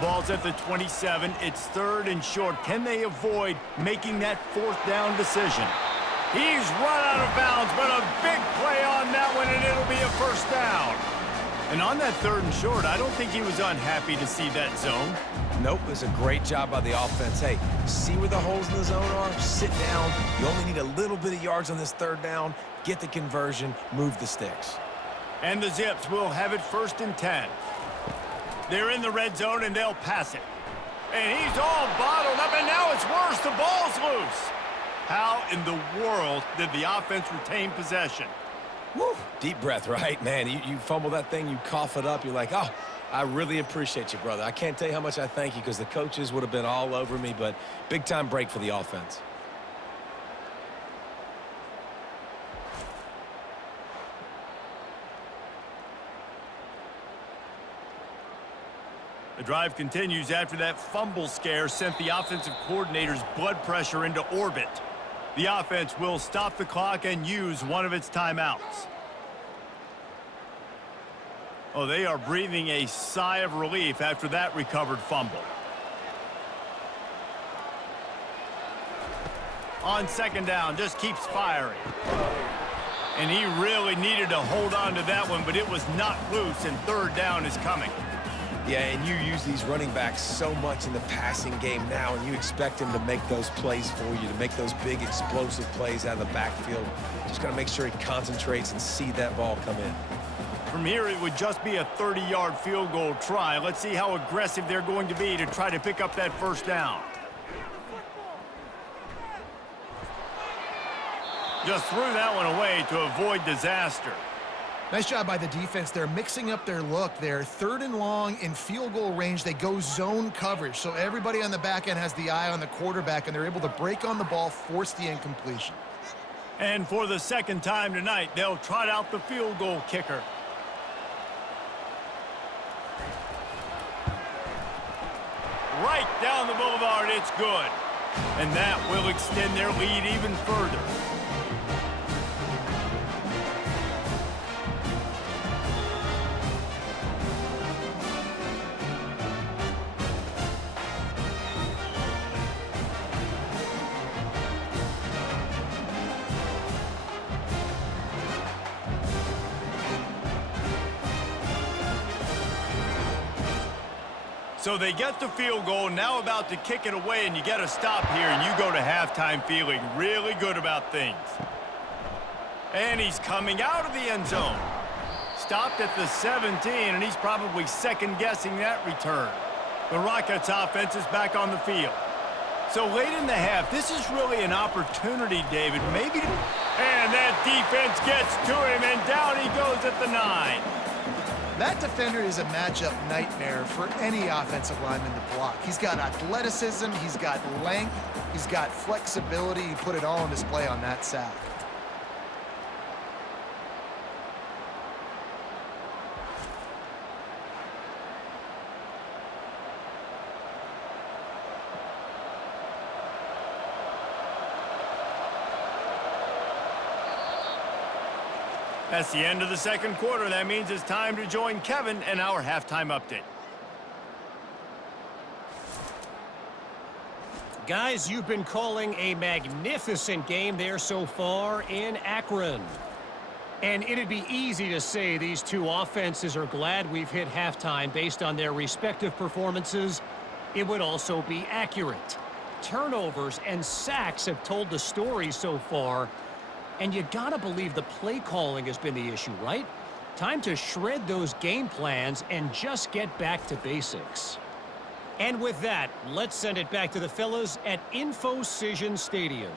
Ball's at the 27. It's 3rd and short. Can they avoid making that 4th down decision? He's run out of bounds, but a big play on that one, and it'll be a 1st down. And on that 3rd and short, I don't think he was unhappy to see that zone. Nope, it was a great job by the offense. Hey, see where the holes in the zone are? Sit down. You only need a little bit of yards on this 3rd down. Get the conversion. Move the sticks. And the Zips will have it 1st and 10. They're in the red zone, and they'll pass it. And he's all bottled up, and now it's worse. The ball's loose. How in the world did the offense retain possession? Woo. Deep breath, right? Man, you fumble that thing, you cough it up, you're like, oh, I really appreciate you, brother. I can't tell you how much I thank you because the coaches would have been all over me, but big-time break for the offense. The drive continues after that fumble scare sent the offensive coordinator's blood pressure into orbit. The offense will stop the clock and use one of its timeouts. Oh, they are breathing a sigh of relief after that recovered fumble. On 2nd down, just keeps firing. And he really needed to hold on to that one, but it was not loose, and 3rd down is coming. Yeah, and you use these running backs so much in the passing game now, and you expect him to make those plays for you, to make those big explosive plays out of the backfield. Just got to make sure he concentrates and see that ball come in. From here, it would just be a 30-yard field goal try. Let's see how aggressive they're going to be to try to pick up that 1st down. Just threw that one away to avoid disaster. Nice job by the defense. They're mixing up their look. They're 3rd and long in field goal range. They go zone coverage, so everybody on the back end has the eye on the quarterback, and they're able to break on the ball, force the incompletion. And for the 2nd time tonight, they'll trot out the field goal kicker. Right down the boulevard, it's good. And that will extend their lead even further. So they get the field goal, now about to kick it away, and you get a stop here, and you go to halftime feeling really good about things. And he's coming out of the end zone. stopped at the 17, and he's probably second-guessing that return. The Rockets offense is back on the field. So late in the half, this is really an opportunity, David, maybe to... And that defense gets to him, and down he goes at the 9. That defender is a matchup nightmare for any offensive lineman to block. He's got athleticism, he's got length, he's got flexibility. He put it all on display on that sack. That's the end of the second quarter. That means it's time to join Kevin in our halftime update. Guys, you've been calling a magnificent game there so far in Akron. And it'd be easy to say these two offenses are glad we've hit halftime based on their respective performances. It would also be accurate. Turnovers and sacks have told the story so far. And you gotta believe the play calling has been the issue, right? Time to shred those game plans and just get back to basics. And with that, let's send it back to the fellas at Infocision Stadium.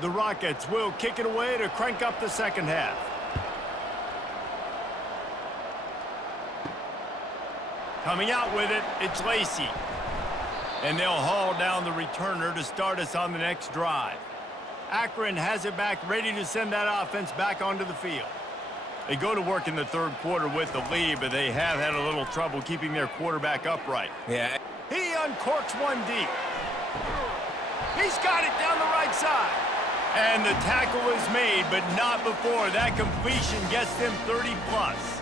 The Rockets will kick it away to crank up the second half. Coming out with it, it's Lacey. And they'll haul down the returner to start us on the next drive. Akron has it back, ready to send that offense back onto the field. They go to work in the third quarter with the lead, but they have had a little trouble keeping their quarterback upright. Yeah. He uncorks one deep. He's got it down the right side. And the tackle is made, but not before that completion gets them 30-plus.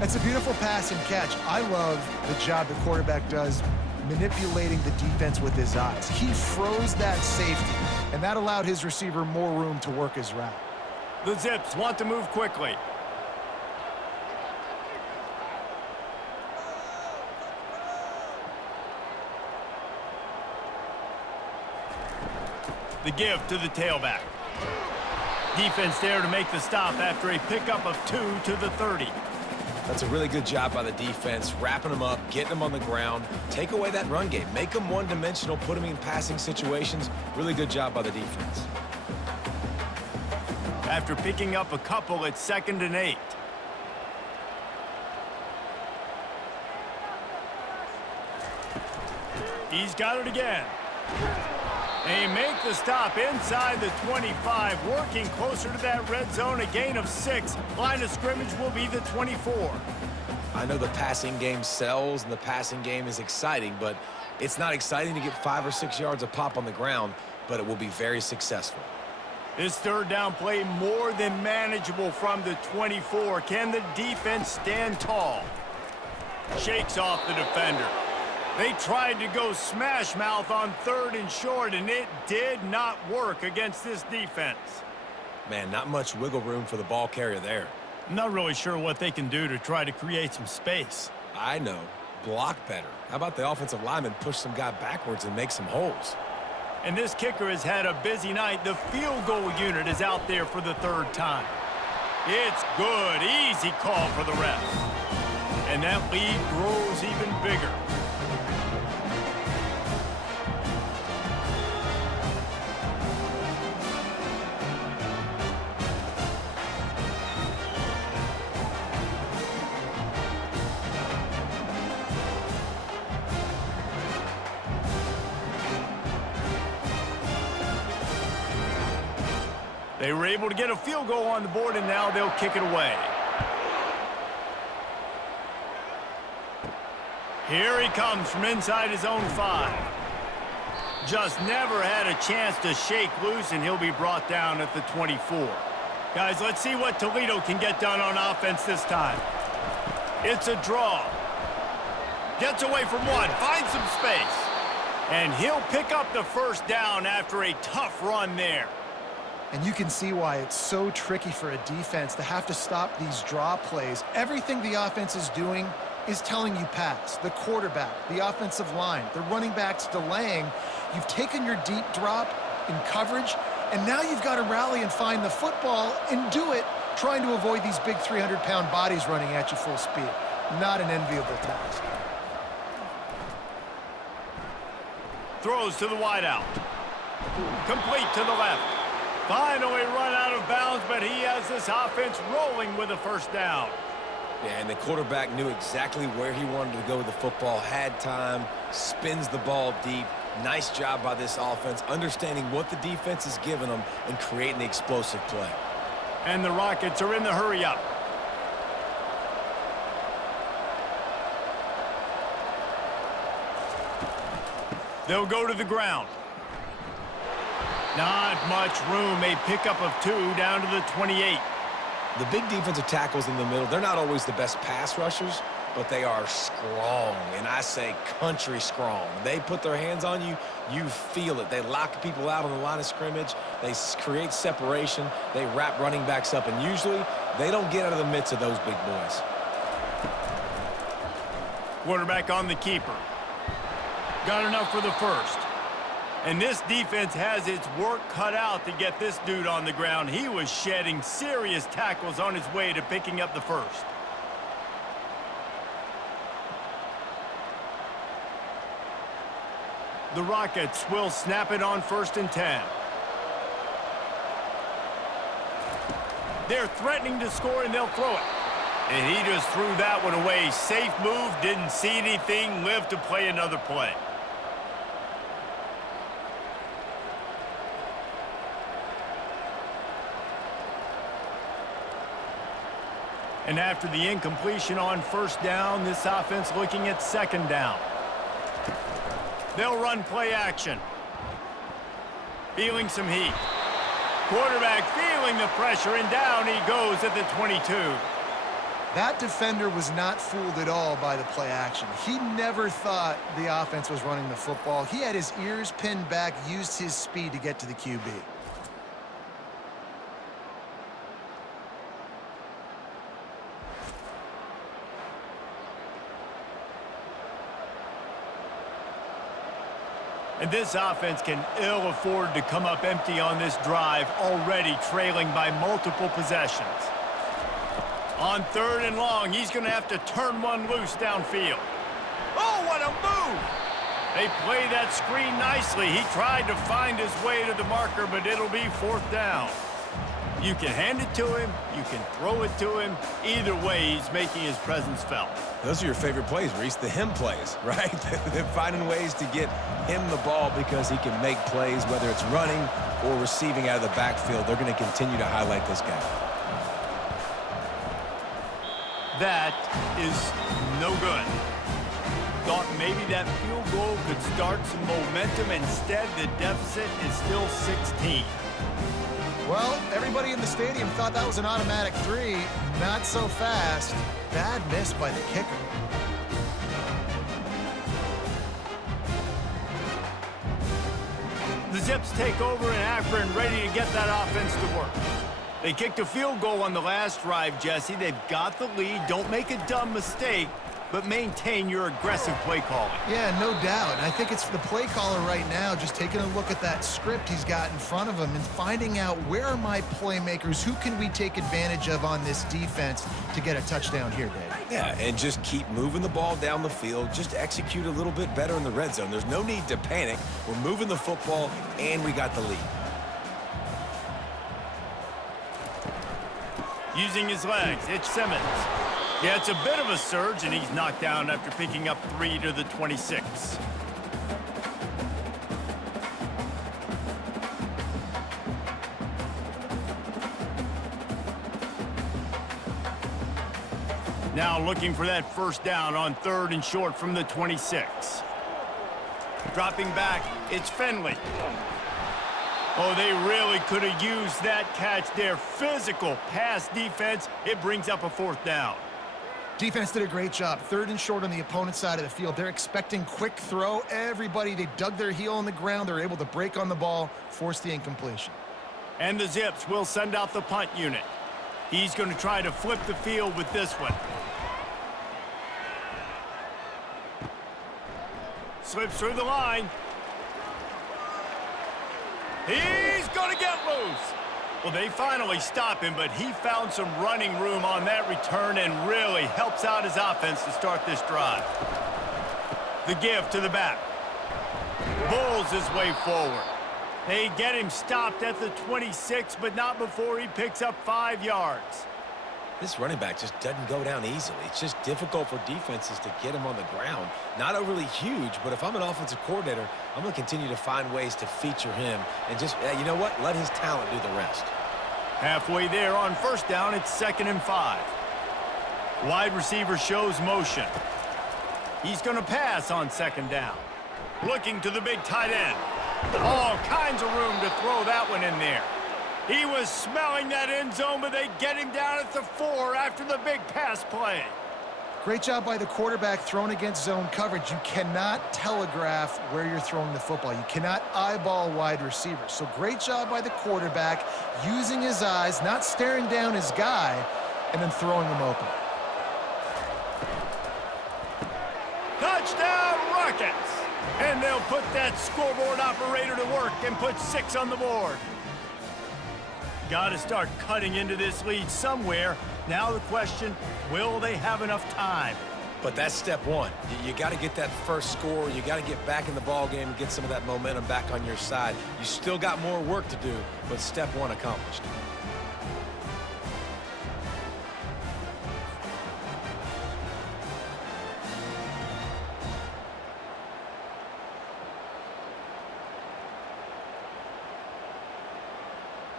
That's a beautiful pass and catch. I love the job the quarterback does manipulating the defense with his eyes. He froze that safety, and that allowed his receiver more room to work his route. The Zips want to move quickly. The give to the tailback. Defense there to make the stop after a pickup of 2 to the 30. That's a really good job by the defense, wrapping them up, getting them on the ground. Take away that run game. Make them one-dimensional, put them in passing situations. Really good job by the defense. After picking up a couple, it's 2nd and 8. He's got it again. They make the stop inside the 25, working closer to that red zone, a gain of 6. Line of scrimmage will be the 24. I know the passing game sells and the passing game is exciting, but it's not exciting to get 5 or 6 yards of pop on the ground, but it will be very successful. This third down play more than manageable from the 24. Can the defense stand tall? Shakes off the defender. They tried to go smash mouth on 3rd and short, and it did not work against this defense. Man, not much wiggle room for the ball carrier there. I'm not really sure what they can do to try to create some space. I know. Block better. How about the offensive lineman push some guy backwards and make some holes? And this kicker has had a busy night. The field goal unit is out there for the 3rd time. It's good. Easy call for the ref. And that lead grows even bigger. They were able to get a field goal on the board, and now they'll kick it away. Here he comes from inside his own 5. Just never had a chance to shake loose, and he'll be brought down at the 24. Guys, let's see what Toledo can get done on offense this time. It's a draw. Gets away from one, finds some space. And he'll pick up the first down after a tough run there. And you can see why it's so tricky for a defense to have to stop these draw plays. Everything the offense is doing is telling you pass. The quarterback, the offensive line, the running backs delaying. You've taken your deep drop in coverage, and now you've got to rally and find the football and do it trying to avoid these big 300-pound bodies running at you full speed. Not an enviable task. Throws to the wideout. Complete to the left. Finally run out of bounds, but he has this offense rolling with a first down. Yeah, and the quarterback knew exactly where he wanted to go with the football, had time, spins the ball deep. Nice job by this offense, understanding what the defense is giving them and creating the explosive play. And the Rockets are in the hurry-up. They'll go to the ground. Not much room. A pickup of 2 down to the 28. The big defensive tackles in the middle, they're not always the best pass rushers, but they are strong, and I say country strong. They put their hands on you, you feel it. They lock people out on the line of scrimmage. They create separation. They wrap running backs up, and usually they don't get out of the midst of those big boys. Quarterback on the keeper. Got enough for the first. And this defense has its work cut out to get this dude on the ground. He was shedding serious tackles on his way to picking up the first. The Rockets will snap it on 1st and 10. They're threatening to score, and they'll throw it. And he just threw that one away. Safe move, didn't see anything, lived to play another play. And after the incompletion on 1st down, this offense looking at 2nd down. They'll run play action. Feeling some heat. Quarterback feeling the pressure, and down he goes at the 22. That defender was not fooled at all by the play action. He never thought the offense was running the football. He had his ears pinned back, used his speed to get to the QB. And this offense can ill afford to come up empty on this drive, already trailing by multiple possessions. On 3rd and long, he's going to have to turn one loose downfield. Oh, what a move! They play that screen nicely. He tried to find his way to the marker, but it'll be 4th down. You can hand it to him, you can throw it to him. Either way, he's making his presence felt. Those are your favorite plays, Reese, the him plays, right? They're finding ways to get him the ball because he can make plays, whether it's running or receiving out of the backfield. They're going to continue to highlight this guy. That is no good. Thought maybe that field goal could start some momentum. Instead, the deficit is still 16. Well, everybody in the stadium thought that was an automatic 3. Not so fast. Bad miss by the kicker. The Zips take over in Akron, ready to get that offense to work. They kicked a field goal on the last drive, Jesse. They've got the lead. Don't make a dumb mistake, but maintain your aggressive play calling. Yeah, no doubt. And I think it's the play caller right now just taking a look at that script he's got in front of him and finding out where are my playmakers, who can we take advantage of on this defense to get a touchdown here, Dave. Yeah, and just keep moving the ball down the field. Just execute a little bit better in the red zone. There's no need to panic. We're moving the football, and we got the lead. Using his legs, it's Simmons. Yeah, it's a bit of a surge, and he's knocked down after picking up 3 to the 26. Now looking for that 1st down on 3rd and short from the 26. Dropping back, it's Finley. Oh, they really could have used that catch there. Physical pass defense. It brings up a 4th down. Defense did a great job. 3rd and short on the opponent's side of the field. They're expecting quick throw. Everybody, they dug their heel on the ground. They're able to break on the ball, force the incompletion. And the Zips will send out the punt unit. He's going to try to flip the field with this one. Slips through the line. He's going to get loose. Well, they finally stop him, but he found some running room on that return and really helps out his offense to start this drive. The give to the back. Bulls his way forward. They get him stopped at the 26, but not before he picks up 5 yards. This running back just doesn't go down easily. It's just difficult for defenses to get him on the ground. Not overly huge, but if I'm an offensive coordinator, I'm going to continue to find ways to feature him and just, you know what, let his talent do the rest. Halfway there on first down, it's 2nd and 5. Wide receiver shows motion. He's going to pass on 2nd down. Looking to the big tight end. All kinds of room to throw that one in there. He was smelling that end zone, but they get him down at the 4 after the big pass play. Great job by the quarterback thrown against zone coverage. You cannot telegraph where you're throwing the football. You cannot eyeball wide receivers. So great job by the quarterback using his eyes, not staring down his guy, and then throwing him open. Touchdown, Rockets! And they'll put that scoreboard operator to work and put 6 on the board. Got to start cutting into this lead somewhere. Now the question, will they have enough time? But that's step one. You got to get that first score. You got to get back in the ball game and get some of that momentum back on your side. You still got more work to do, but step one accomplished.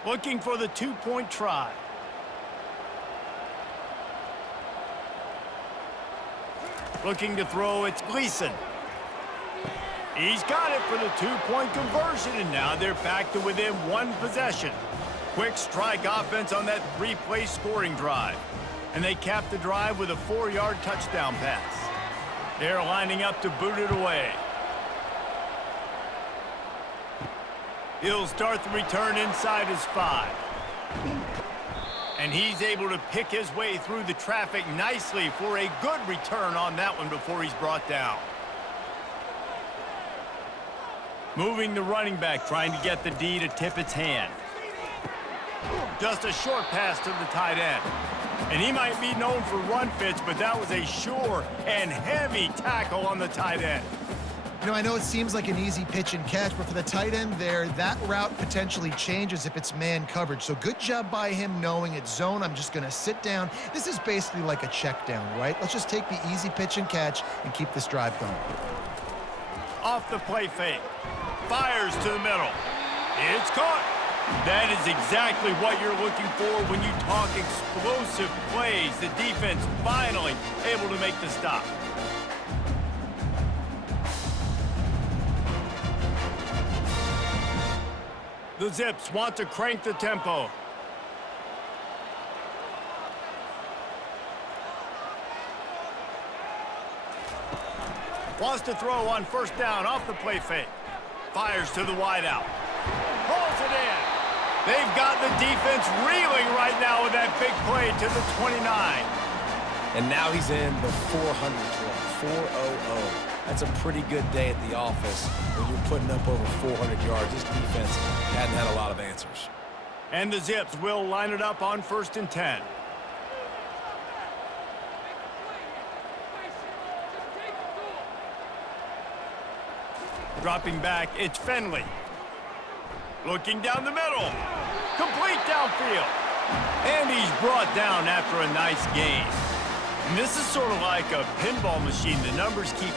Looking for the 2-point try. Looking to throw, it's Gleason. He's got it for the 2-point conversion, and now they're back to within 1 possession. Quick strike offense on that 3-play scoring drive. And they cap the drive with a 4-yard touchdown pass. They're lining up to boot it away. He'll start the return inside his 5. And he's able to pick his way through the traffic nicely for a good return on that one before he's brought down. Moving the running back, trying to get the D to tip its hand. Just a short pass to the tight end. And he might be known for run fits, but that was a sure and heavy tackle on the tight end. You know, I know it seems like an easy pitch and catch, but for the tight end there, that route potentially changes if it's man coverage. So good job by him knowing it's zone. I'm just going to sit down. This is basically like a check down, right? Let's just take the easy pitch and catch and keep this drive going. Off the play fake. Fires to the middle. It's caught. That is exactly what you're looking for when you talk explosive plays. The defense finally able to make the stop. The Zips want to crank the tempo. Wants to throw on first down off the play fake. Fires to the wideout. Pulls it in. They've got the defense reeling right now with that big play to the 29. And now he's in the 400 club, 400. That's a pretty good day at the office when you're putting up over 400 yards. This defense hadn't had a lot of answers. And the Zips will line it up on 1st and 10. Dropping back, it's Finley. Looking down the middle. Complete downfield. And he's brought down after a nice gain. And this is sort of like a pinball machine. The numbers keep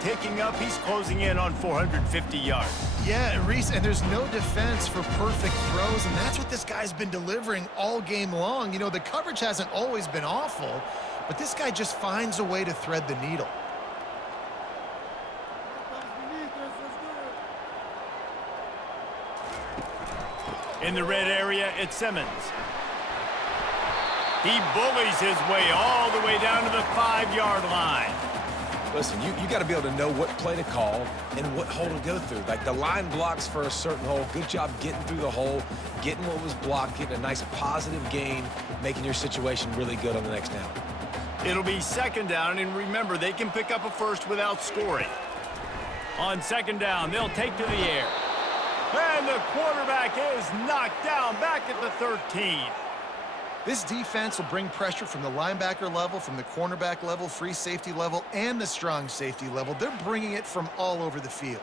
ticking up. He's closing in on 450 yards. Yeah, Reese, and there's no defense for perfect throws, and that's what this guy's been delivering all game long. You know, the coverage hasn't always been awful, but this guy just finds a way to thread the needle. In the red area, it's Simmons. He bullies his way all the way down to the 5-yard line. Listen, you got to be able to know what play to call and what hole to go through. Like the line blocks for a certain hole. Good job getting through the hole, getting what was blocked, getting a nice positive gain, making your situation really good on the next down. It'll be second down, and remember, they can pick up a first without scoring. On second down, they'll take to the air. And the quarterback is knocked down back at the 13. This defense will bring pressure from the linebacker level, from the cornerback level, free safety level, and the strong safety level. They're bringing it from all over the field.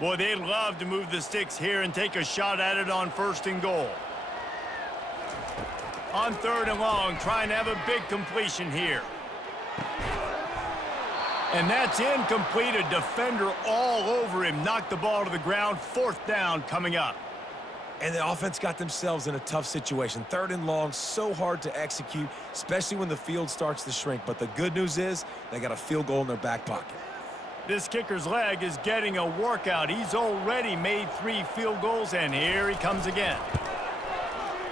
Boy, they'd love to move the sticks here and take a shot at it on first and goal. On third and long, trying to have a big completion here. And that's incomplete. A defender all over him. Knocked the ball to the ground. Fourth down coming up. And the offense got themselves in a tough situation. Third and long, so hard to execute, especially when the field starts to shrink. But the good news is they got a field goal in their back pocket. This kicker's leg is getting a workout. He's already made 3 field goals, and here he comes again.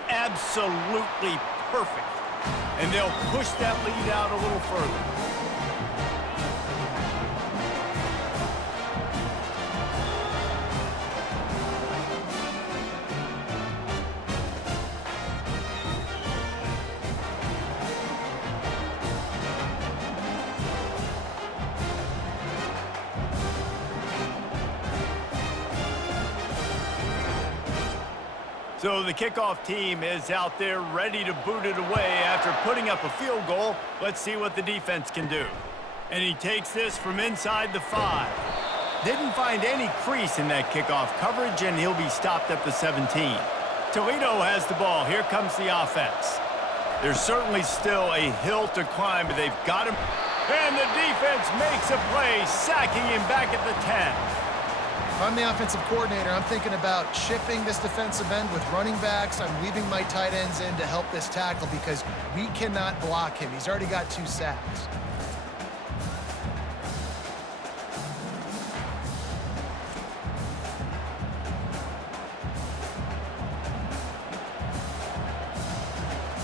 Absolutely perfect. And they'll push that lead out a little further. So the kickoff team is out there ready to boot it away after putting up a field goal. Let's see what the defense can do. And he takes this from inside the 5. Didn't find any crease in that kickoff coverage, and he'll be stopped at the 17. Toledo has the ball. Here comes the offense. There's certainly still a hill to climb, but they've got him. And the defense makes a play, sacking him back at the 10. If I'm the offensive coordinator, I'm thinking about chipping this defensive end with running backs. I'm leaving my tight ends in to help this tackle because we cannot block him. He's already got 2 sacks.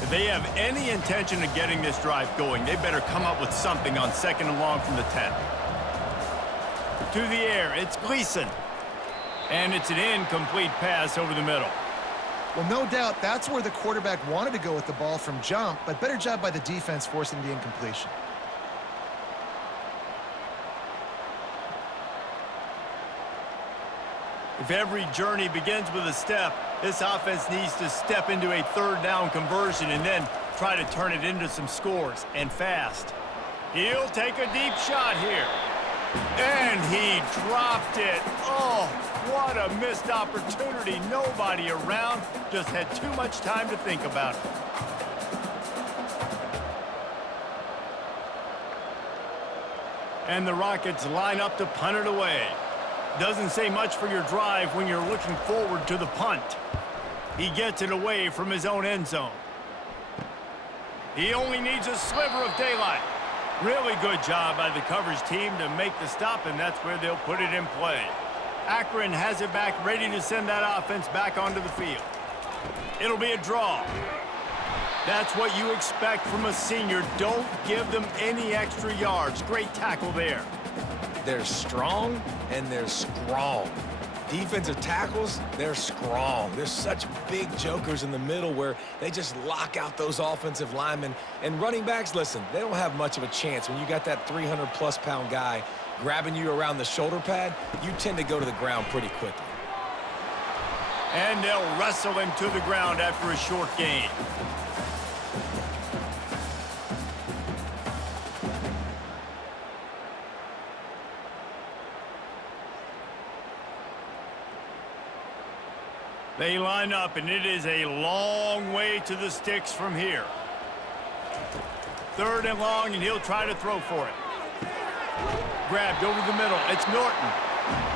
If they have any intention of getting this drive going, they better come up with something on second and long from the 10. To the air, it's Gleason. And it's an incomplete pass over the middle. Well, no doubt that's where the quarterback wanted to go with the ball from jump, but better job by the defense forcing the incompletion. If every journey begins with a step, this offense needs to step into a third down conversion and then try to turn it into some scores, and fast. He'll take a deep shot here. And he dropped it. Oh, what a missed opportunity. Nobody around. Just had too much time to think about it. And the Rockets line up to punt it away. Doesn't say much for your drive when you're looking forward to the punt. He gets it away from his own end zone. He only needs a sliver of daylight. Really good job by the coverage team to make the stop, and that's where they'll put it in play. Akron has it back, ready to send that offense back onto the field. It'll be a draw. That's what you expect from a senior. Don't give them any extra yards. Great tackle there. They're strong and they're strong. Defensive tackles, they're strong. There's such big jokers in the middle where they just lock out those offensive linemen. And running backs, listen, they don't have much of a chance. When you got that 300-plus pound guy grabbing you around the shoulder pad, you tend to go to the ground pretty quickly. And they'll wrestle him to the ground after a short gain. They line up, and it is a long way to the sticks from here. Third and long, and he'll try to throw for it. Grabbed over the middle. It's Norton.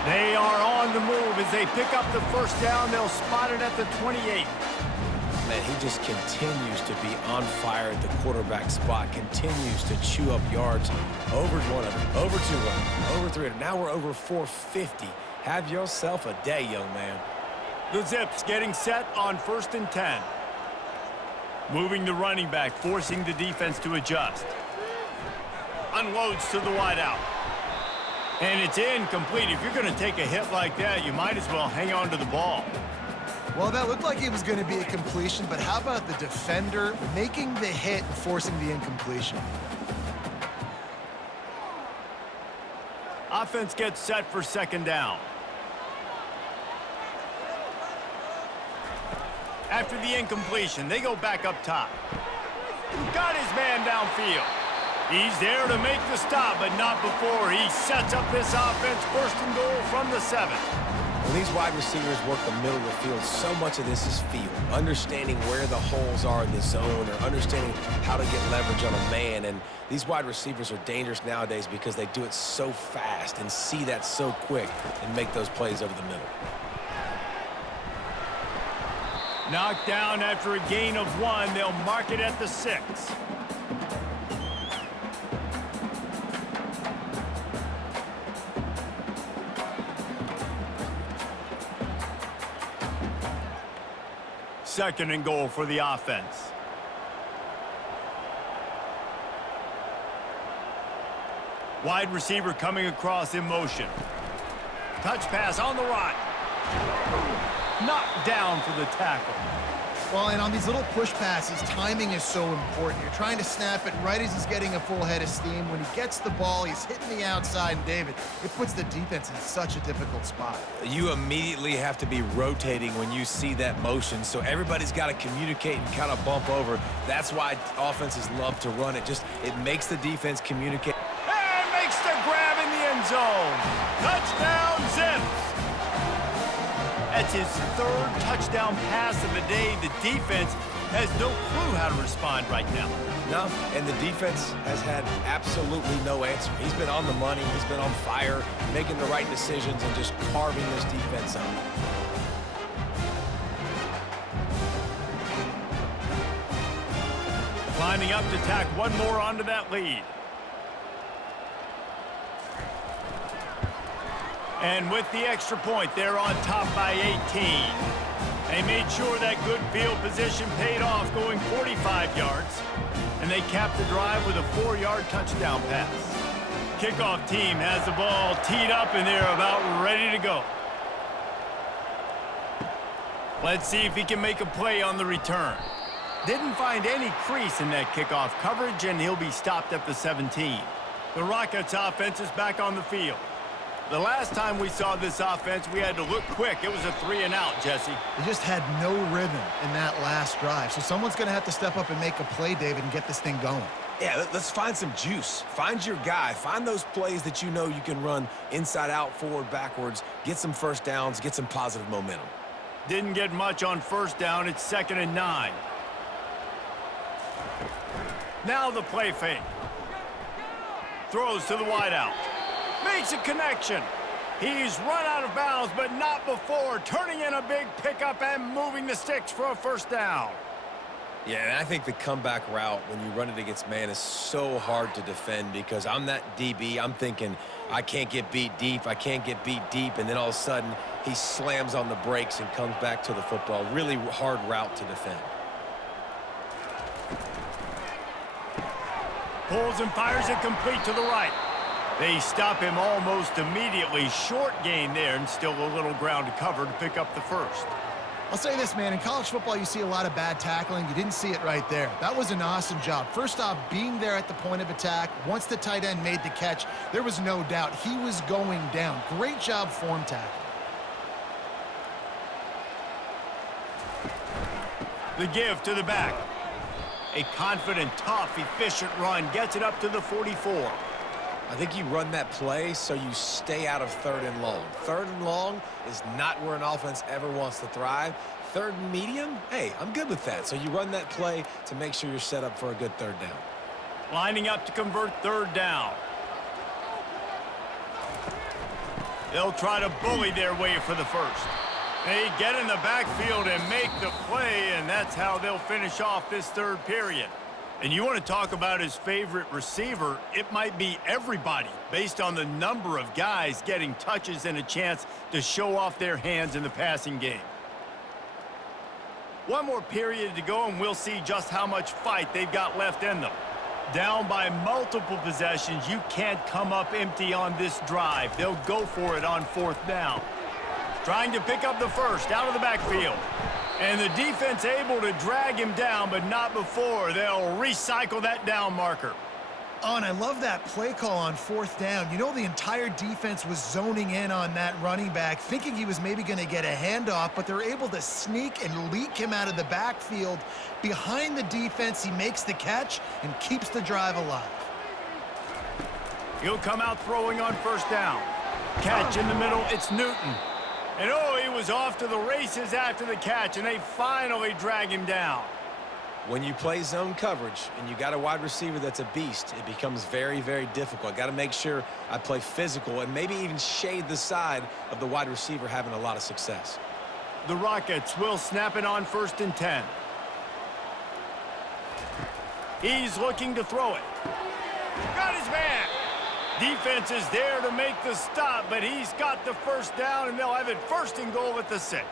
They are on the move. As they pick up the first down, they'll spot it at the 28. Man, he just continues to be on fire at the quarterback spot, continues to chew up yards. Over 100, over 200, over 300. Now we're over 450. Have yourself a day, young man. The Zips getting set on 1st and 10. Moving the running back, forcing the defense to adjust. Unloads to the wideout. And it's incomplete. If you're going to take a hit like that, you might as well hang on to the ball. Well, that looked like it was going to be a completion, but how about the defender making the hit and forcing the incompletion? Offense gets set for 2nd down. After the incompletion, they go back up top. Got his man downfield. He's there to make the stop, but not before he sets up this offense 1st and goal from the 7. When these wide receivers work the middle of the field, so much of this is feel. Understanding where the holes are in the zone or understanding how to get leverage on a man. And these wide receivers are dangerous nowadays because they do it so fast and see that so quick and make those plays over the middle. Knocked down after a gain of 1. They'll mark it at the 6. Second and goal for the offense. Wide receiver coming across in motion. Touch pass on the right. Knocked down for the tackle. Well, and on these little push passes, timing is so important. You're trying to snap it right as he's getting a full head of steam. When he gets the ball, he's hitting the outside, and David, it puts the defense in such a difficult spot. You immediately have to be rotating when you see that motion, so everybody's got to communicate and kind of bump over. That's why offenses love to run it. It makes the defense communicate. And makes the grab in the end zone. Touchdown, Zips. That's his 3rd touchdown pass of the day. The defense has no clue how to respond right now. No, and the defense has had absolutely no answer. He's been on the money. He's been on fire, making the right decisions and just carving this defense up. Lining up to tack one more onto that lead. And with the extra point, they're on top by 18. They made sure that good field position paid off, going 45 yards. And they capped the drive with a 4-yard touchdown pass. Kickoff team has the ball teed up, and they're about ready to go. Let's see if he can make a play on the return. Didn't find any crease in that kickoff coverage, and he'll be stopped at the 17. The Rockets offense is back on the field. The last time we saw this offense, we had to look quick. It was a 3-and-out, Jesse. They just had no rhythm in that last drive. So someone's going to have to step up and make a play, David, and get this thing going. Yeah, let's find some juice. Find your guy. Find those plays that you know you can run inside out, forward, backwards, get some first downs, get some positive momentum. Didn't get much on 1st down. It's 2nd and 9. Now the play fake. Throws to the wideout. Makes a connection. He's run out of bounds, but not before turning in a big pickup and moving the sticks for a 1st down. Yeah, and I think the comeback route when you run it against man is so hard to defend because I'm that DB. I'm thinking I can't get beat deep. I can't get beat deep. And then all of a sudden he slams on the brakes and comes back to the football. Really hard route to defend. Pulls and fires it complete to the right. They stop him almost immediately. Short gain there, and still a little ground to cover to pick up the 1st. I'll say this, man. In college football, you see a lot of bad tackling. You didn't see it right there. That was an awesome job. First off, being there at the point of attack. Once the tight end made the catch, there was no doubt he was going down. Great job form tackling. The give to the back. A confident, tough, efficient run gets it up to the 44. I think you run that play so you stay out of 3rd and long. 3rd and long is not where an offense ever wants to thrive. 3rd and medium, hey, I'm good with that. So you run that play to make sure you're set up for a good 3rd down. Lining up to convert 3rd down. They'll try to bully their way for the 1st. They get in the backfield and make the play, and that's how they'll finish off this 3rd period. And you want to talk about his favorite receiver, it might be everybody based on the number of guys getting touches and a chance to show off their hands in the passing game. One more period to go, and we'll see just how much fight they've got left in them. Down by multiple possessions, you can't come up empty on this drive. They'll go for it on 4th down. Trying to pick up the first out of the backfield. And the defense able to drag him down, but not before. They'll recycle that down marker. Oh, and I love that play call on 4th down. You know, the entire defense was zoning in on that running back, thinking he was maybe going to get a handoff, but they're able to sneak and leak him out of the backfield. Behind the defense, he makes the catch and keeps the drive alive. He'll come out throwing on 1st down. Catch in the middle, it's Newton. And oh, he was off to the races after the catch, and they finally drag him down. When you play zone coverage and you got a wide receiver that's a beast, it becomes very, very difficult. Got to make sure I play physical and maybe even shade the side of the wide receiver having a lot of success. The Rockets will snap it on 1st and 10. He's looking to throw it. Got his man. Defense is there to make the stop, but he's got the 1st down, and they'll have it 1st and goal at the 6.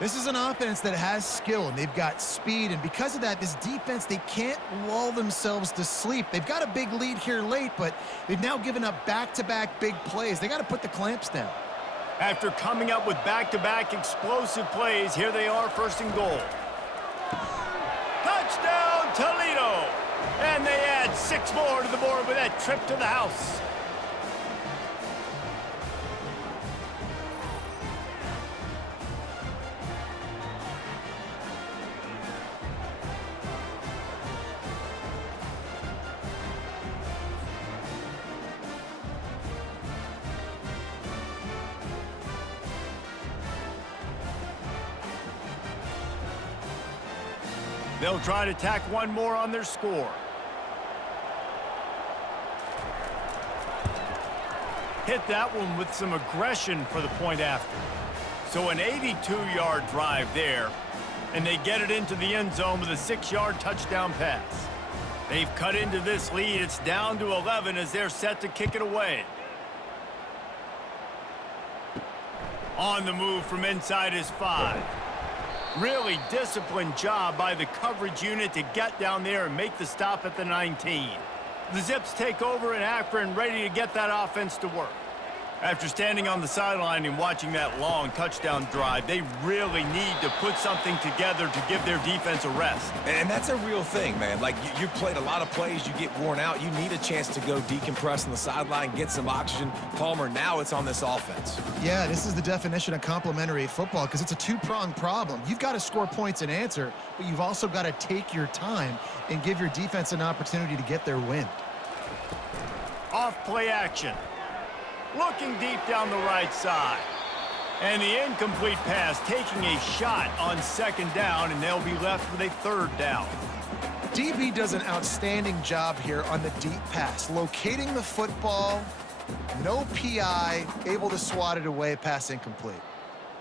This is an offense that has skill, and they've got speed, and because of that, this defense, they can't lull themselves to sleep. They've got a big lead here late, but they've now given up back-to-back big plays. They got to put the clamps down. After coming up with back-to-back explosive plays, here they are, 1st and goal. Touchdown, Toledo! And they add 6 more to the board with that trip to the house. They'll try to tack one more on their score. Hit that one with some aggression for the point after. So an 82-yard drive there, and they get it into the end zone with a 6-yard touchdown pass. They've cut into this lead. It's down to 11 as they're set to kick it away. On the move from inside his 5. Really disciplined job by the coverage unit to get down there and make the stop at the 19. The Zips take over in Akron, ready to get that offense to work. After standing on the sideline and watching that long touchdown drive, they really need to put something together to give their defense a rest. And that's a real thing, man. Like, you played a lot of plays, you get worn out, you need a chance to go decompress on the sideline, get some oxygen. Palmer, now it's on this offense. Yeah, this is the definition of complementary football because it's a two-pronged problem. You've got to score points and answer, but you've also got to take your time and give your defense an opportunity to get their wind. Off play action. Looking deep down the right side. And the incomplete pass taking a shot on 2nd down, and they'll be left with a 3rd down. DB does an outstanding job here on the deep pass, locating the football, no PI, able to swat it away, pass incomplete.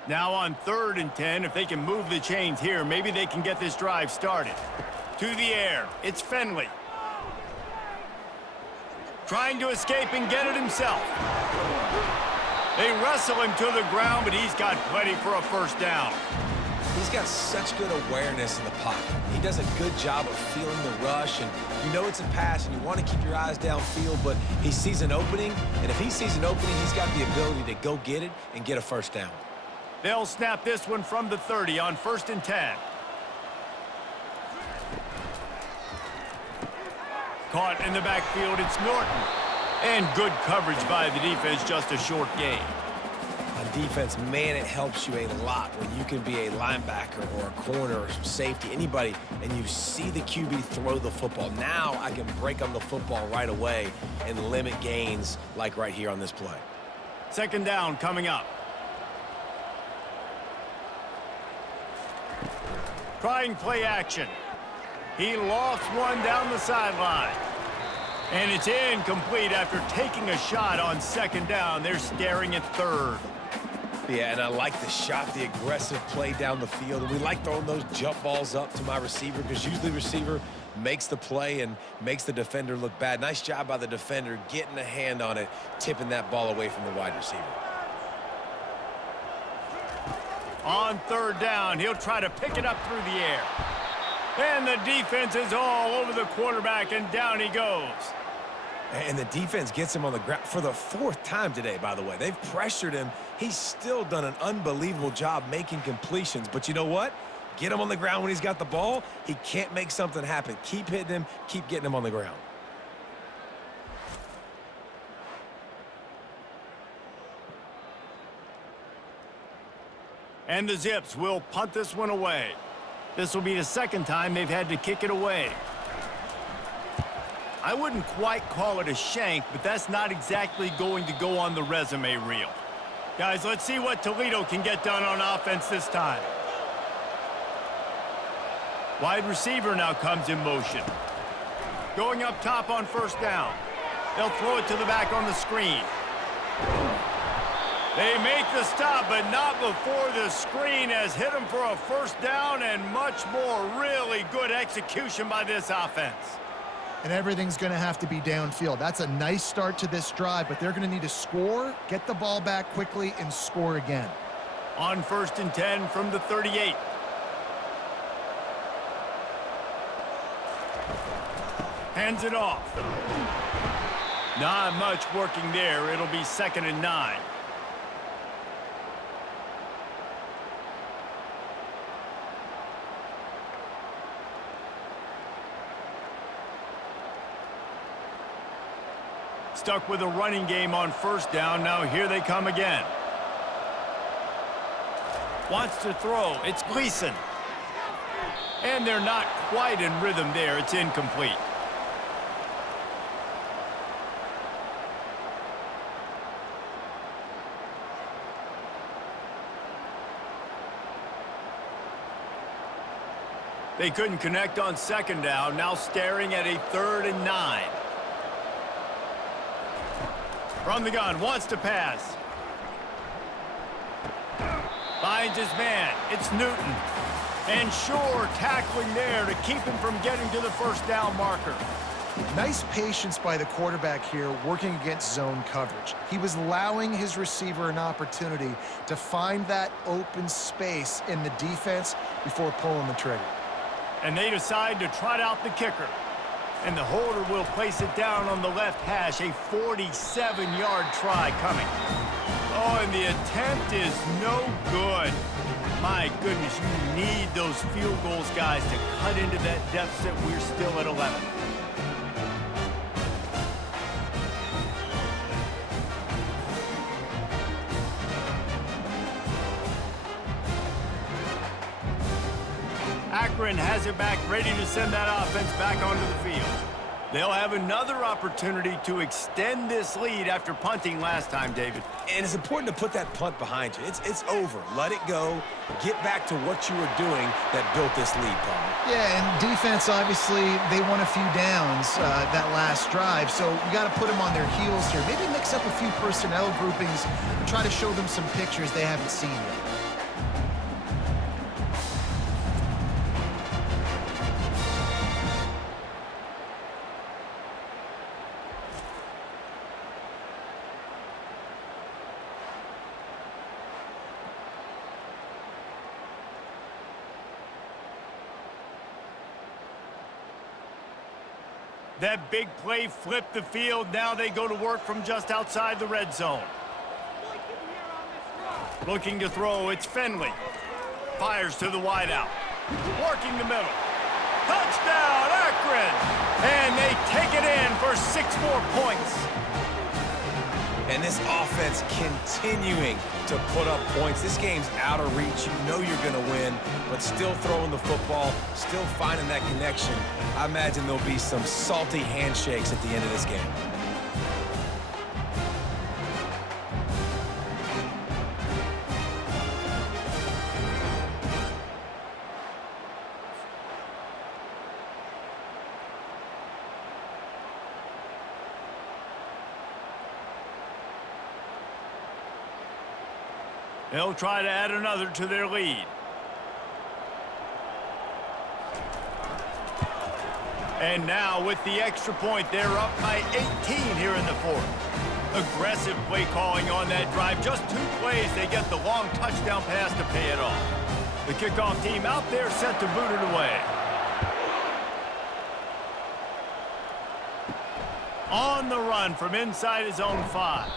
Now on 3rd and 10, if they can move the chains here, maybe they can get this drive started. To the air, it's Finley. Trying to escape and get it himself. They wrestle him to the ground, but he's got plenty for a 1st down. He's got such good awareness in the pocket. He does a good job of feeling the rush, and you know it's a pass, and you want to keep your eyes downfield, but he sees an opening, and if he sees an opening, he's got the ability to go get it and get a 1st down. They'll snap this one from the 30 on 1st and 10. Caught in the backfield, it's Norton. And good coverage by the defense, just a short gain. On defense, man, it helps you a lot when you can be a linebacker or a corner or safety, anybody, and you see the QB throw the football. Now I can break on the football right away and limit gains like right here on this play. 2nd down coming up. Trying play action. He lofts one down the sideline. And it's incomplete after taking a shot on 2nd down. They're staring at 3rd. Yeah, and I like the shot, the aggressive play down the field. And we like throwing those jump balls up to my receiver because usually receiver makes the play and makes the defender look bad. Nice job by the defender getting a hand on it, tipping that ball away from the wide receiver. On third down, he'll try to pick it up through the air. And the defense is all over the quarterback, and down he goes. And the defense gets him on the ground for the 4th time today, by the way. They've pressured him. He's still done an unbelievable job making completions. But you know what? Get him on the ground when he's got the ball. He can't make something happen. Keep hitting him. Keep getting him on the ground. And the Zips will punt this one away. This will be the 2nd time they've had to kick it away. I wouldn't quite call it a shank, but that's not exactly going to go on the resume reel. Guys, let's see what Toledo can get done on offense this time. Wide receiver now comes in motion. Going up top on 1st down. They'll throw it to the back on the screen. They make the stop, but not before the screen has hit them for a 1st down, and much more. Really good execution by this offense. And everything's going to have to be downfield. That's a nice start to this drive, but they're going to need to score, get the ball back quickly, and score again. On 1st and 10 from the 38. Hands it off. Not much working there. It'll be 2nd and 9. Stuck with a running game on 1st down. Now here they come again. Wants to throw. It's Gleason. And they're not quite in rhythm there. It's incomplete. They couldn't connect on 2nd down. Now staring at a 3rd and 9. From the gun, wants to pass. Finds his man. It's Newton. And Shore tackling there to keep him from getting to the 1st down marker. Nice patience by the quarterback here working against zone coverage. He was allowing his receiver an opportunity to find that open space in the defense before pulling the trigger. And they decide to trot out the kicker. And the holder will place it down on the left hash. A 47-yard try coming. Oh, and the attempt is no good. My goodness, you need those field goals, guys, to cut into that deficit. We're still at 11. Akron has it back, ready to send that offense back onto the field. They'll have another opportunity to extend this lead after punting last time, David. And it's important to put that punt behind you. It's over. Let it go. Get back to what you were doing that built this lead, Palmer. Yeah, and defense, obviously, they won a few downs that last drive, so you got to put them on their heels here. Maybe mix up a few personnel groupings and try to show them some pictures they haven't seen yet. That big play flipped the field. Now they go to work from just outside the red zone. Looking to throw, it's Finley. Fires to the wideout. Working the middle. Touchdown, Akron! And they take it in for 6 more points. And this offense continuing to put up points. This game's out of reach. You know you're going to win, but still throwing the football, still finding that connection. I imagine there'll be some salty handshakes at the end of this game. They'll try to add another to their lead. And now with the extra point, they're up by 18 here in the fourth. Aggressive play calling on that drive. Just 2 plays, they get the long touchdown pass to pay it off. The kickoff team out there set to boot it away. On the run from inside his own 5.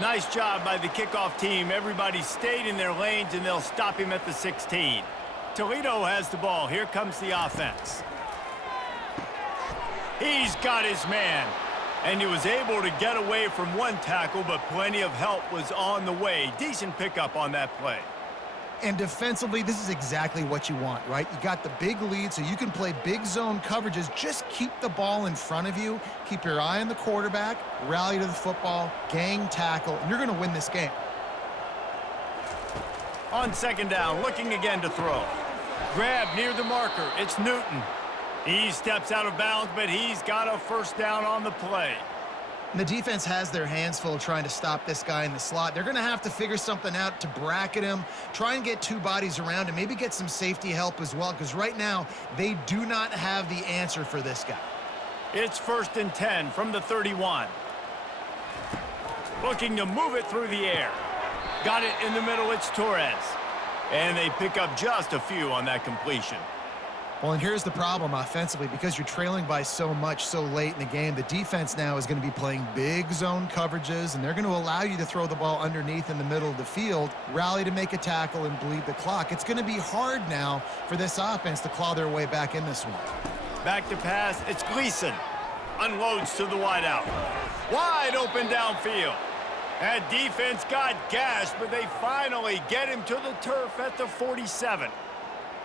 Nice job by the kickoff team. Everybody stayed in their lanes, and they'll stop him at the 16. Toledo has the ball. Here comes the offense. He's got his man. And he was able to get away from 1 tackle, but plenty of help was on the way. Decent pickup on that play. And defensively, this is exactly what you want, right? You got the big lead, so you can play big zone coverages. Just keep the ball in front of you. Keep your eye on the quarterback. Rally to the football. Gang tackle. And you're going to win this game. On second down, looking again to throw. Grab near the marker. It's Newton. He steps out of bounds, but he's got a first down on the play. And the defense has their hands full trying to stop this guy in the slot. They're going to have to figure something out to bracket him, try and get 2 bodies around him, maybe get some safety help as well, because right now they do not have the answer for this guy. It's 1st and 10 from the 31. Looking to move it through the air. Got it in the middle, it's Torres. And they pick up just a few on that completion. Well, and here's the problem offensively. Because you're trailing by so much so late in the game, the defense now is going to be playing big zone coverages, and they're going to allow you to throw the ball underneath in the middle of the field, rally to make a tackle, and bleed the clock. It's going to be hard now for this offense to claw their way back in this one. Back to pass, it's Gleason. Unloads to the wideout. Wide open downfield. That defense got gashed, but they finally get him to the turf at the 47.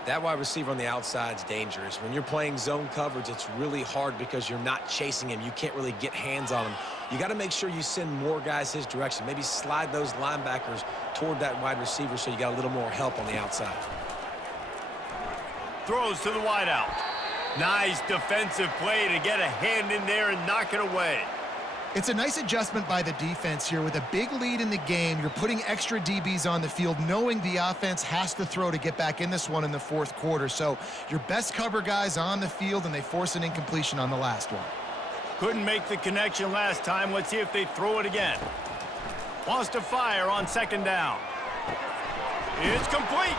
That wide receiver on the outside is dangerous. When you're playing zone coverage, it's really hard because you're not chasing him. You can't really get hands on him. You got to make sure you send more guys his direction. Maybe slide those linebackers toward that wide receiver so you got a little more help on the outside. Throws to the wideout. Nice defensive play to get a hand in there and knock it away. It's a nice adjustment by the defense here. With a big lead in the game, you're putting extra DBs on the field, knowing the offense has to throw to get back in this one in the 4th quarter. So your best cover guys on the field, and they force an incompletion on the last one. Couldn't make the connection last time. Let's see if they throw it again. Wants to fire on second down. It's complete.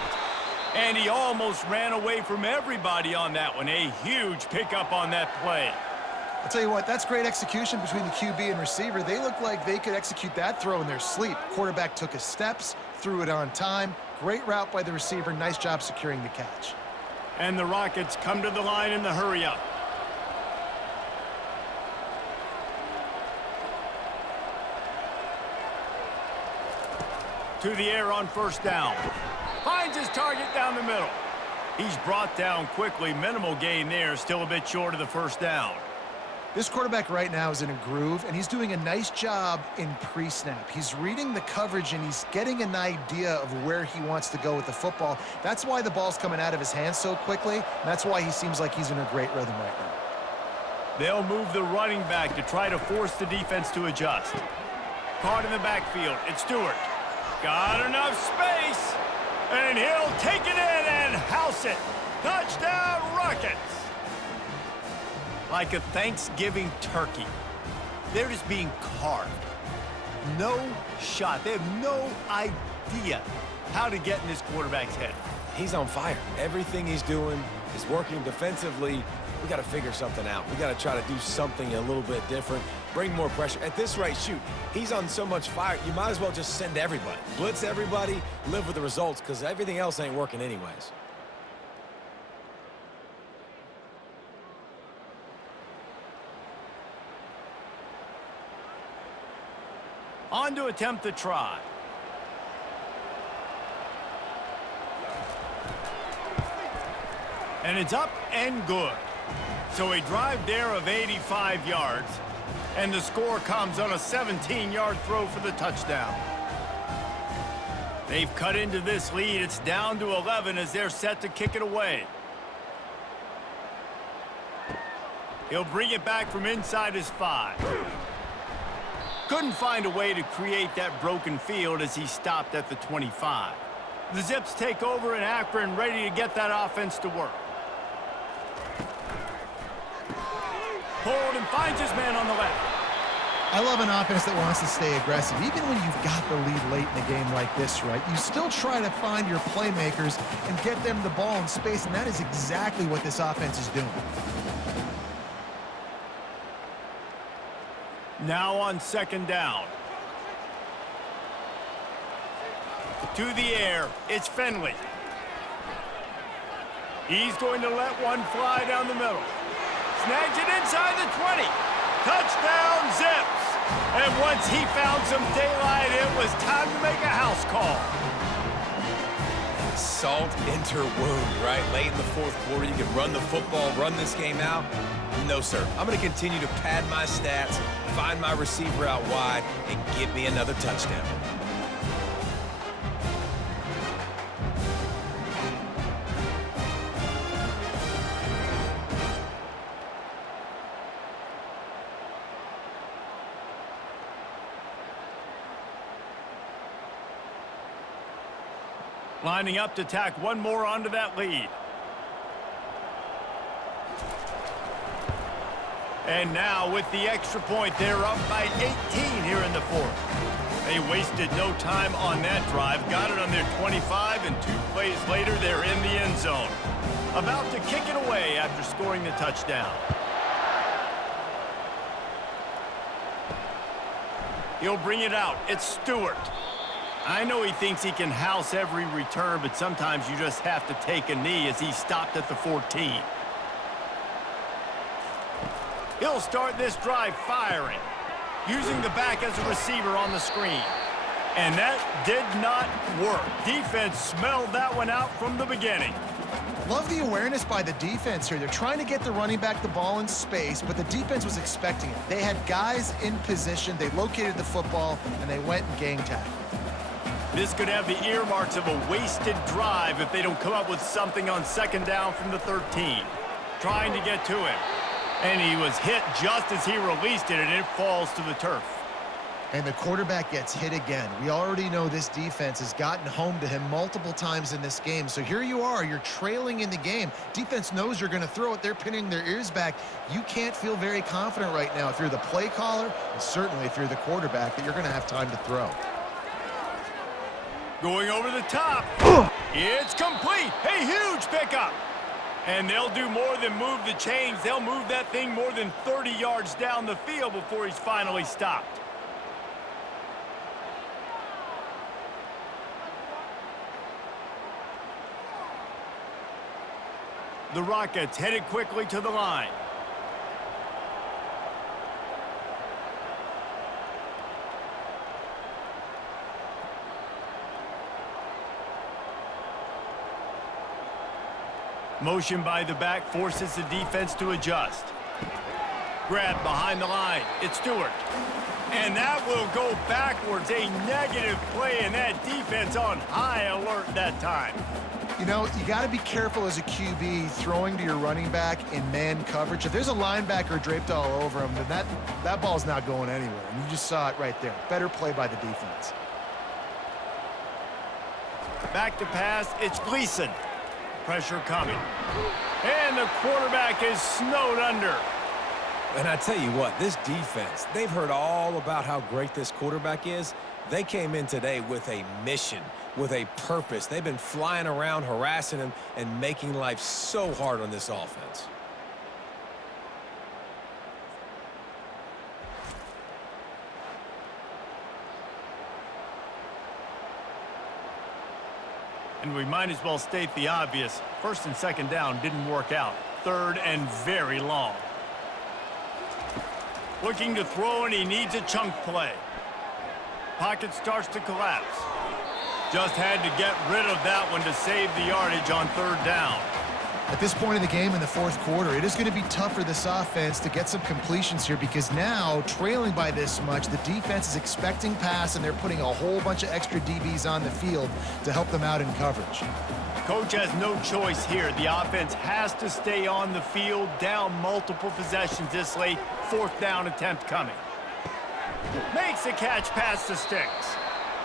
And he almost ran away from everybody on that one. A huge pickup on that play. I'll tell you what, that's great execution between the QB and receiver. They look like they could execute that throw in their sleep. Quarterback took his steps, threw it on time. Great route by the receiver. Nice job securing the catch. And the Rockets come to the line in the hurry-up. To the air on first down. Finds his target down the middle. He's brought down quickly. Minimal gain there. Still a bit short of the first down. This quarterback right now is in a groove, and he's doing a nice job in pre-snap. He's reading the coverage, and he's getting an idea of where he wants to go with the football. That's why the ball's coming out of his hands so quickly, and that's why he seems like he's in a great rhythm right now. They'll move the running back to try to force the defense to adjust. Caught in the backfield. It's Stewart. Got enough space, and he'll take it in and house it. Touchdown, Rockets. Like a Thanksgiving turkey. They're just being carved. No shot. They have no idea how to get in this quarterback's head. He's on fire. Everything he's doing is working defensively. We got to figure something out. We got to try to do something a little bit different. Bring more pressure. At this rate, shoot, he's on so much fire, you might as well just send everybody. Blitz everybody, live with the results, because everything else ain't working anyways. On to attempt the try. And it's up and good. So a drive there of 85 yards. And the score comes on a 17-yard throw for the touchdown. They've cut into this lead. It's down to 11 as they're set to kick it away. He'll bring it back from inside his 5. Couldn't find a way to create that broken field as he stopped at the 25. The Zips take over in Akron, ready to get that offense to work. pulled and finds his man on the left. I love an offense that wants to stay aggressive. Even when you've got the lead late in the game like this, right, you still try to find your playmakers and get them the ball in space, and that is exactly what this offense is doing. Now on second down. To the air, it's Finley. He's going to let one fly down the middle. Snags it inside the 20. Touchdown, Zips. And once he found some daylight, it was time to make a house call. Salt enter wound, right? Late in the fourth quarter, you can run the football, run this game out. No, sir. I'm going to continue to pad my stats, find my receiver out wide, and get me another touchdown. Lining up to tack one more onto that lead. And now with the extra point, they're up by 18 here in the fourth. They wasted no time on that drive. Got it on their 25, and 2 plays later, they're in the end zone. About to kick it away after scoring the touchdown. He'll bring it out. It's Stewart. I know he thinks he can house every return, but sometimes you just have to take a knee as he stopped at the 14. He'll start this drive firing, using the back as a receiver on the screen. And that did not work. Defense smelled that one out from the beginning. Love the awareness by the defense here. They're trying to get the running back the ball in space, but the defense was expecting it. They had guys in position, they located the football, and they went and gang tackled. This could have the earmarks of a wasted drive if they don't come up with something on second down from the 13. Trying to get to him. And he was hit just as he released it, and it falls to the turf. And the quarterback gets hit again. We already know this defense has gotten home to him multiple times in this game. So here you are, you're trailing in the game. Defense knows you're going to throw it. They're pinning their ears back. You can't feel very confident right now if you're the play caller, and certainly if you're the quarterback, that you're going to have time to throw. Going over the top. It's complete. A huge pickup. And they'll do more than move the chains. They'll move that thing more than 30 yards down the field before he's finally stopped. The Rockets headed quickly to the line. Motion by the back forces the defense to adjust. Grab behind the line. It's Stewart. And that will go backwards. A negative play, and that defense on high alert that time. You know, you got to be careful as a QB throwing to your running back in man coverage. If there's a linebacker draped all over him, then that ball's not going anywhere. And you just saw it right there. Better play by the defense. Back to pass. It's Gleason. Pressure coming. And the quarterback is snowed under. And I tell you what, this defense, they've heard all about how great this quarterback is. They came in today with a mission, with a purpose. They've been flying around, harassing him, and making life so hard on this offense. And we might as well state the obvious. First and second down didn't work out. Third and very long. Looking to throw, and he needs a chunk play. Pocket starts to collapse. Just had to get rid of that one to save the yardage on third down. At this point in the game in the fourth quarter, it is going to be tough for this offense to get some completions here because now, trailing by this much, the defense is expecting pass, and they're putting a whole bunch of extra DBs on the field to help them out in coverage. Coach has no choice here. The offense has to stay on the field, down multiple possessions this late. Fourth down attempt coming. Makes a catch past the sticks.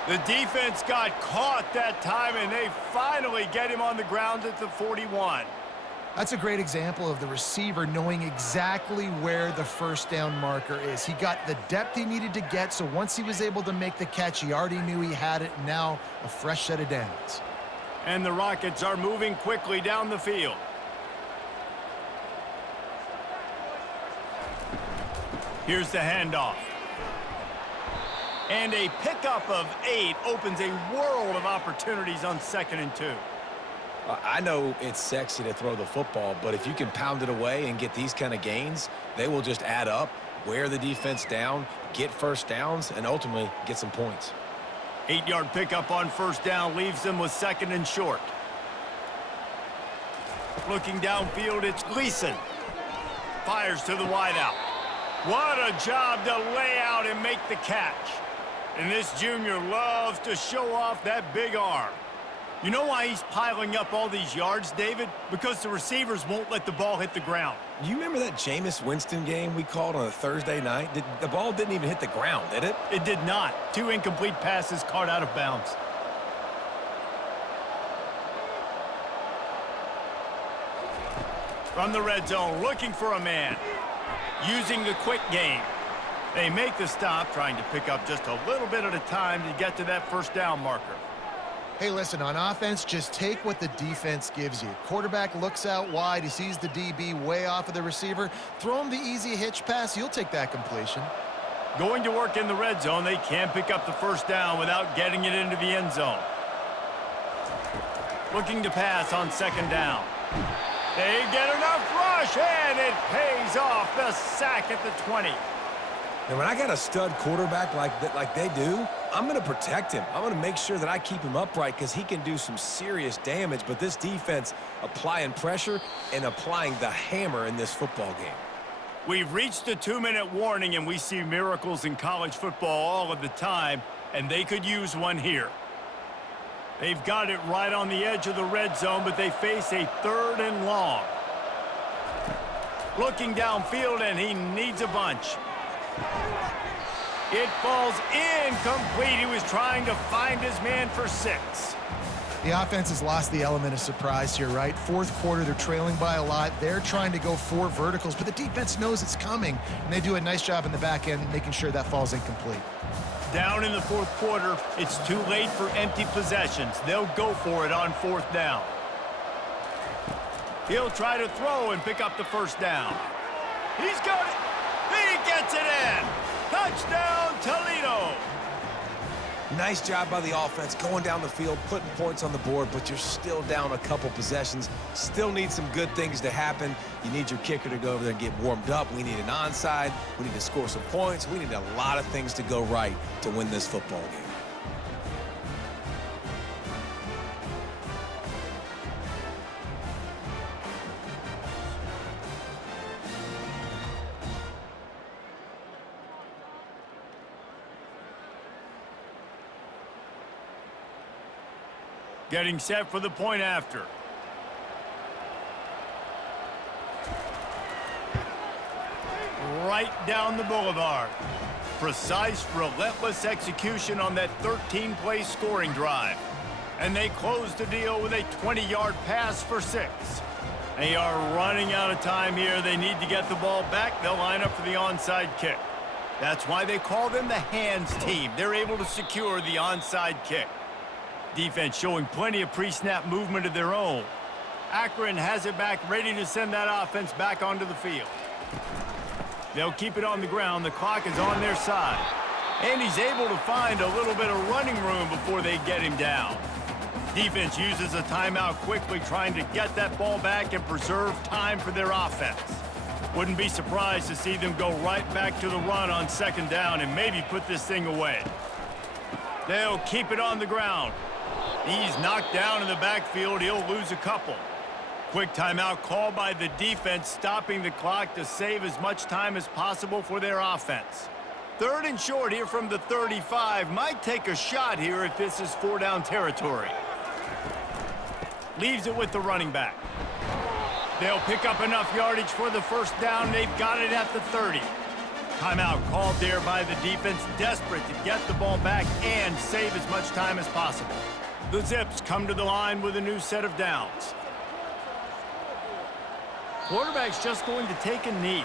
The defense got caught that time, and they finally get him on the ground at the 41. That's a great example of the receiver knowing exactly where the first down marker is. He got the depth he needed to get, so once he was able to make the catch, he already knew he had it. Now a fresh set of downs. And the Rockets are moving quickly down the field. Here's the handoff. And a pickup of 8 opens a world of opportunities on 2nd and 2. I know it's sexy to throw the football, but if you can pound it away and get these kind of gains, they will just add up, wear the defense down, get first downs, and ultimately get some points. 8-yard pickup on first down leaves them with 2nd and short. Looking downfield, it's Gleason. Fires to the wideout. What a job to lay out and make the catch. And this junior loves to show off that big arm. You know why he's piling up all these yards, David? Because the receivers won't let the ball hit the ground. You remember that Jameis Winston game we called on a Thursday night? The ball didn't even hit the ground, did it? It did not. 2 incomplete passes caught out of bounds. From the red zone, looking for a man. Using the quick game. They make the stop, trying to pick up just a little bit at a time to get to that first down marker. Hey, listen, on offense, just take what the defense gives you. Quarterback looks out wide. He sees the DB way off of the receiver. Throw him the easy hitch pass. You'll take that completion. Going to work in the red zone, they can't pick up the first down without getting it into the end zone. Looking to pass on 2nd down. They get enough rush, and it pays off. The sack at the 20. And when I got a stud quarterback like they do, I'm going to protect him. I'm going to make sure that I keep him upright because he can do some serious damage. But this defense applying pressure and applying the hammer in this football game. We've reached a 2-minute warning, and we see miracles in college football all of the time, and they could use one here. They've got it right on the edge of the red zone, but they face a 3rd and long. Looking downfield, and he needs a bunch. It falls incomplete. He was trying to find his man for 6. The offense has lost the element of surprise here, right? 4th quarter, they're trailing by a lot. They're trying to go 4 verticals, but the defense knows it's coming, and they do a nice job in the back end making sure that falls incomplete. Down in the 4th quarter, it's too late for empty possessions. They'll go for it on 4th down. He'll try to throw and pick up the first down. He's got it. He gets it in. Touchdown, Toledo. Nice job by the offense going down the field, putting points on the board, but you're still down a couple possessions. Still need some good things to happen. You need your kicker to go over there and get warmed up. We need an onside. We need to score some points. We need a lot of things to go right to win this football game. Getting set for the point after. Right down the boulevard. Precise, relentless execution on that 13-play scoring drive. And they close the deal with a 20-yard pass for 6. They are running out of time here. They need to get the ball back. They'll line up for the onside kick. That's why they call them the hands team. They're able to secure the onside kick. Defense showing plenty of pre-snap movement of their own. Akron has it back, ready to send that offense back onto the field. They'll keep it on the ground. The clock is on their side. And he's able to find a little bit of running room before they get him down. Defense uses a timeout quickly, trying to get that ball back and preserve time for their offense. Wouldn't be surprised to see them go right back to the run on 2nd down and maybe put this thing away. They'll keep it on the ground. He's knocked down in the backfield. He'll lose a couple. Quick timeout called by the defense, stopping the clock to save as much time as possible for their offense. 3rd and short here from the 35. Might take a shot here if this is 4-down territory. Leaves it with the running back. They'll pick up enough yardage for the first down. They've got it at the 30. Timeout called there by the defense, desperate to get the ball back and save as much time as possible. The Zips come to the line with a new set of downs. Quarterback's just going to take a knee.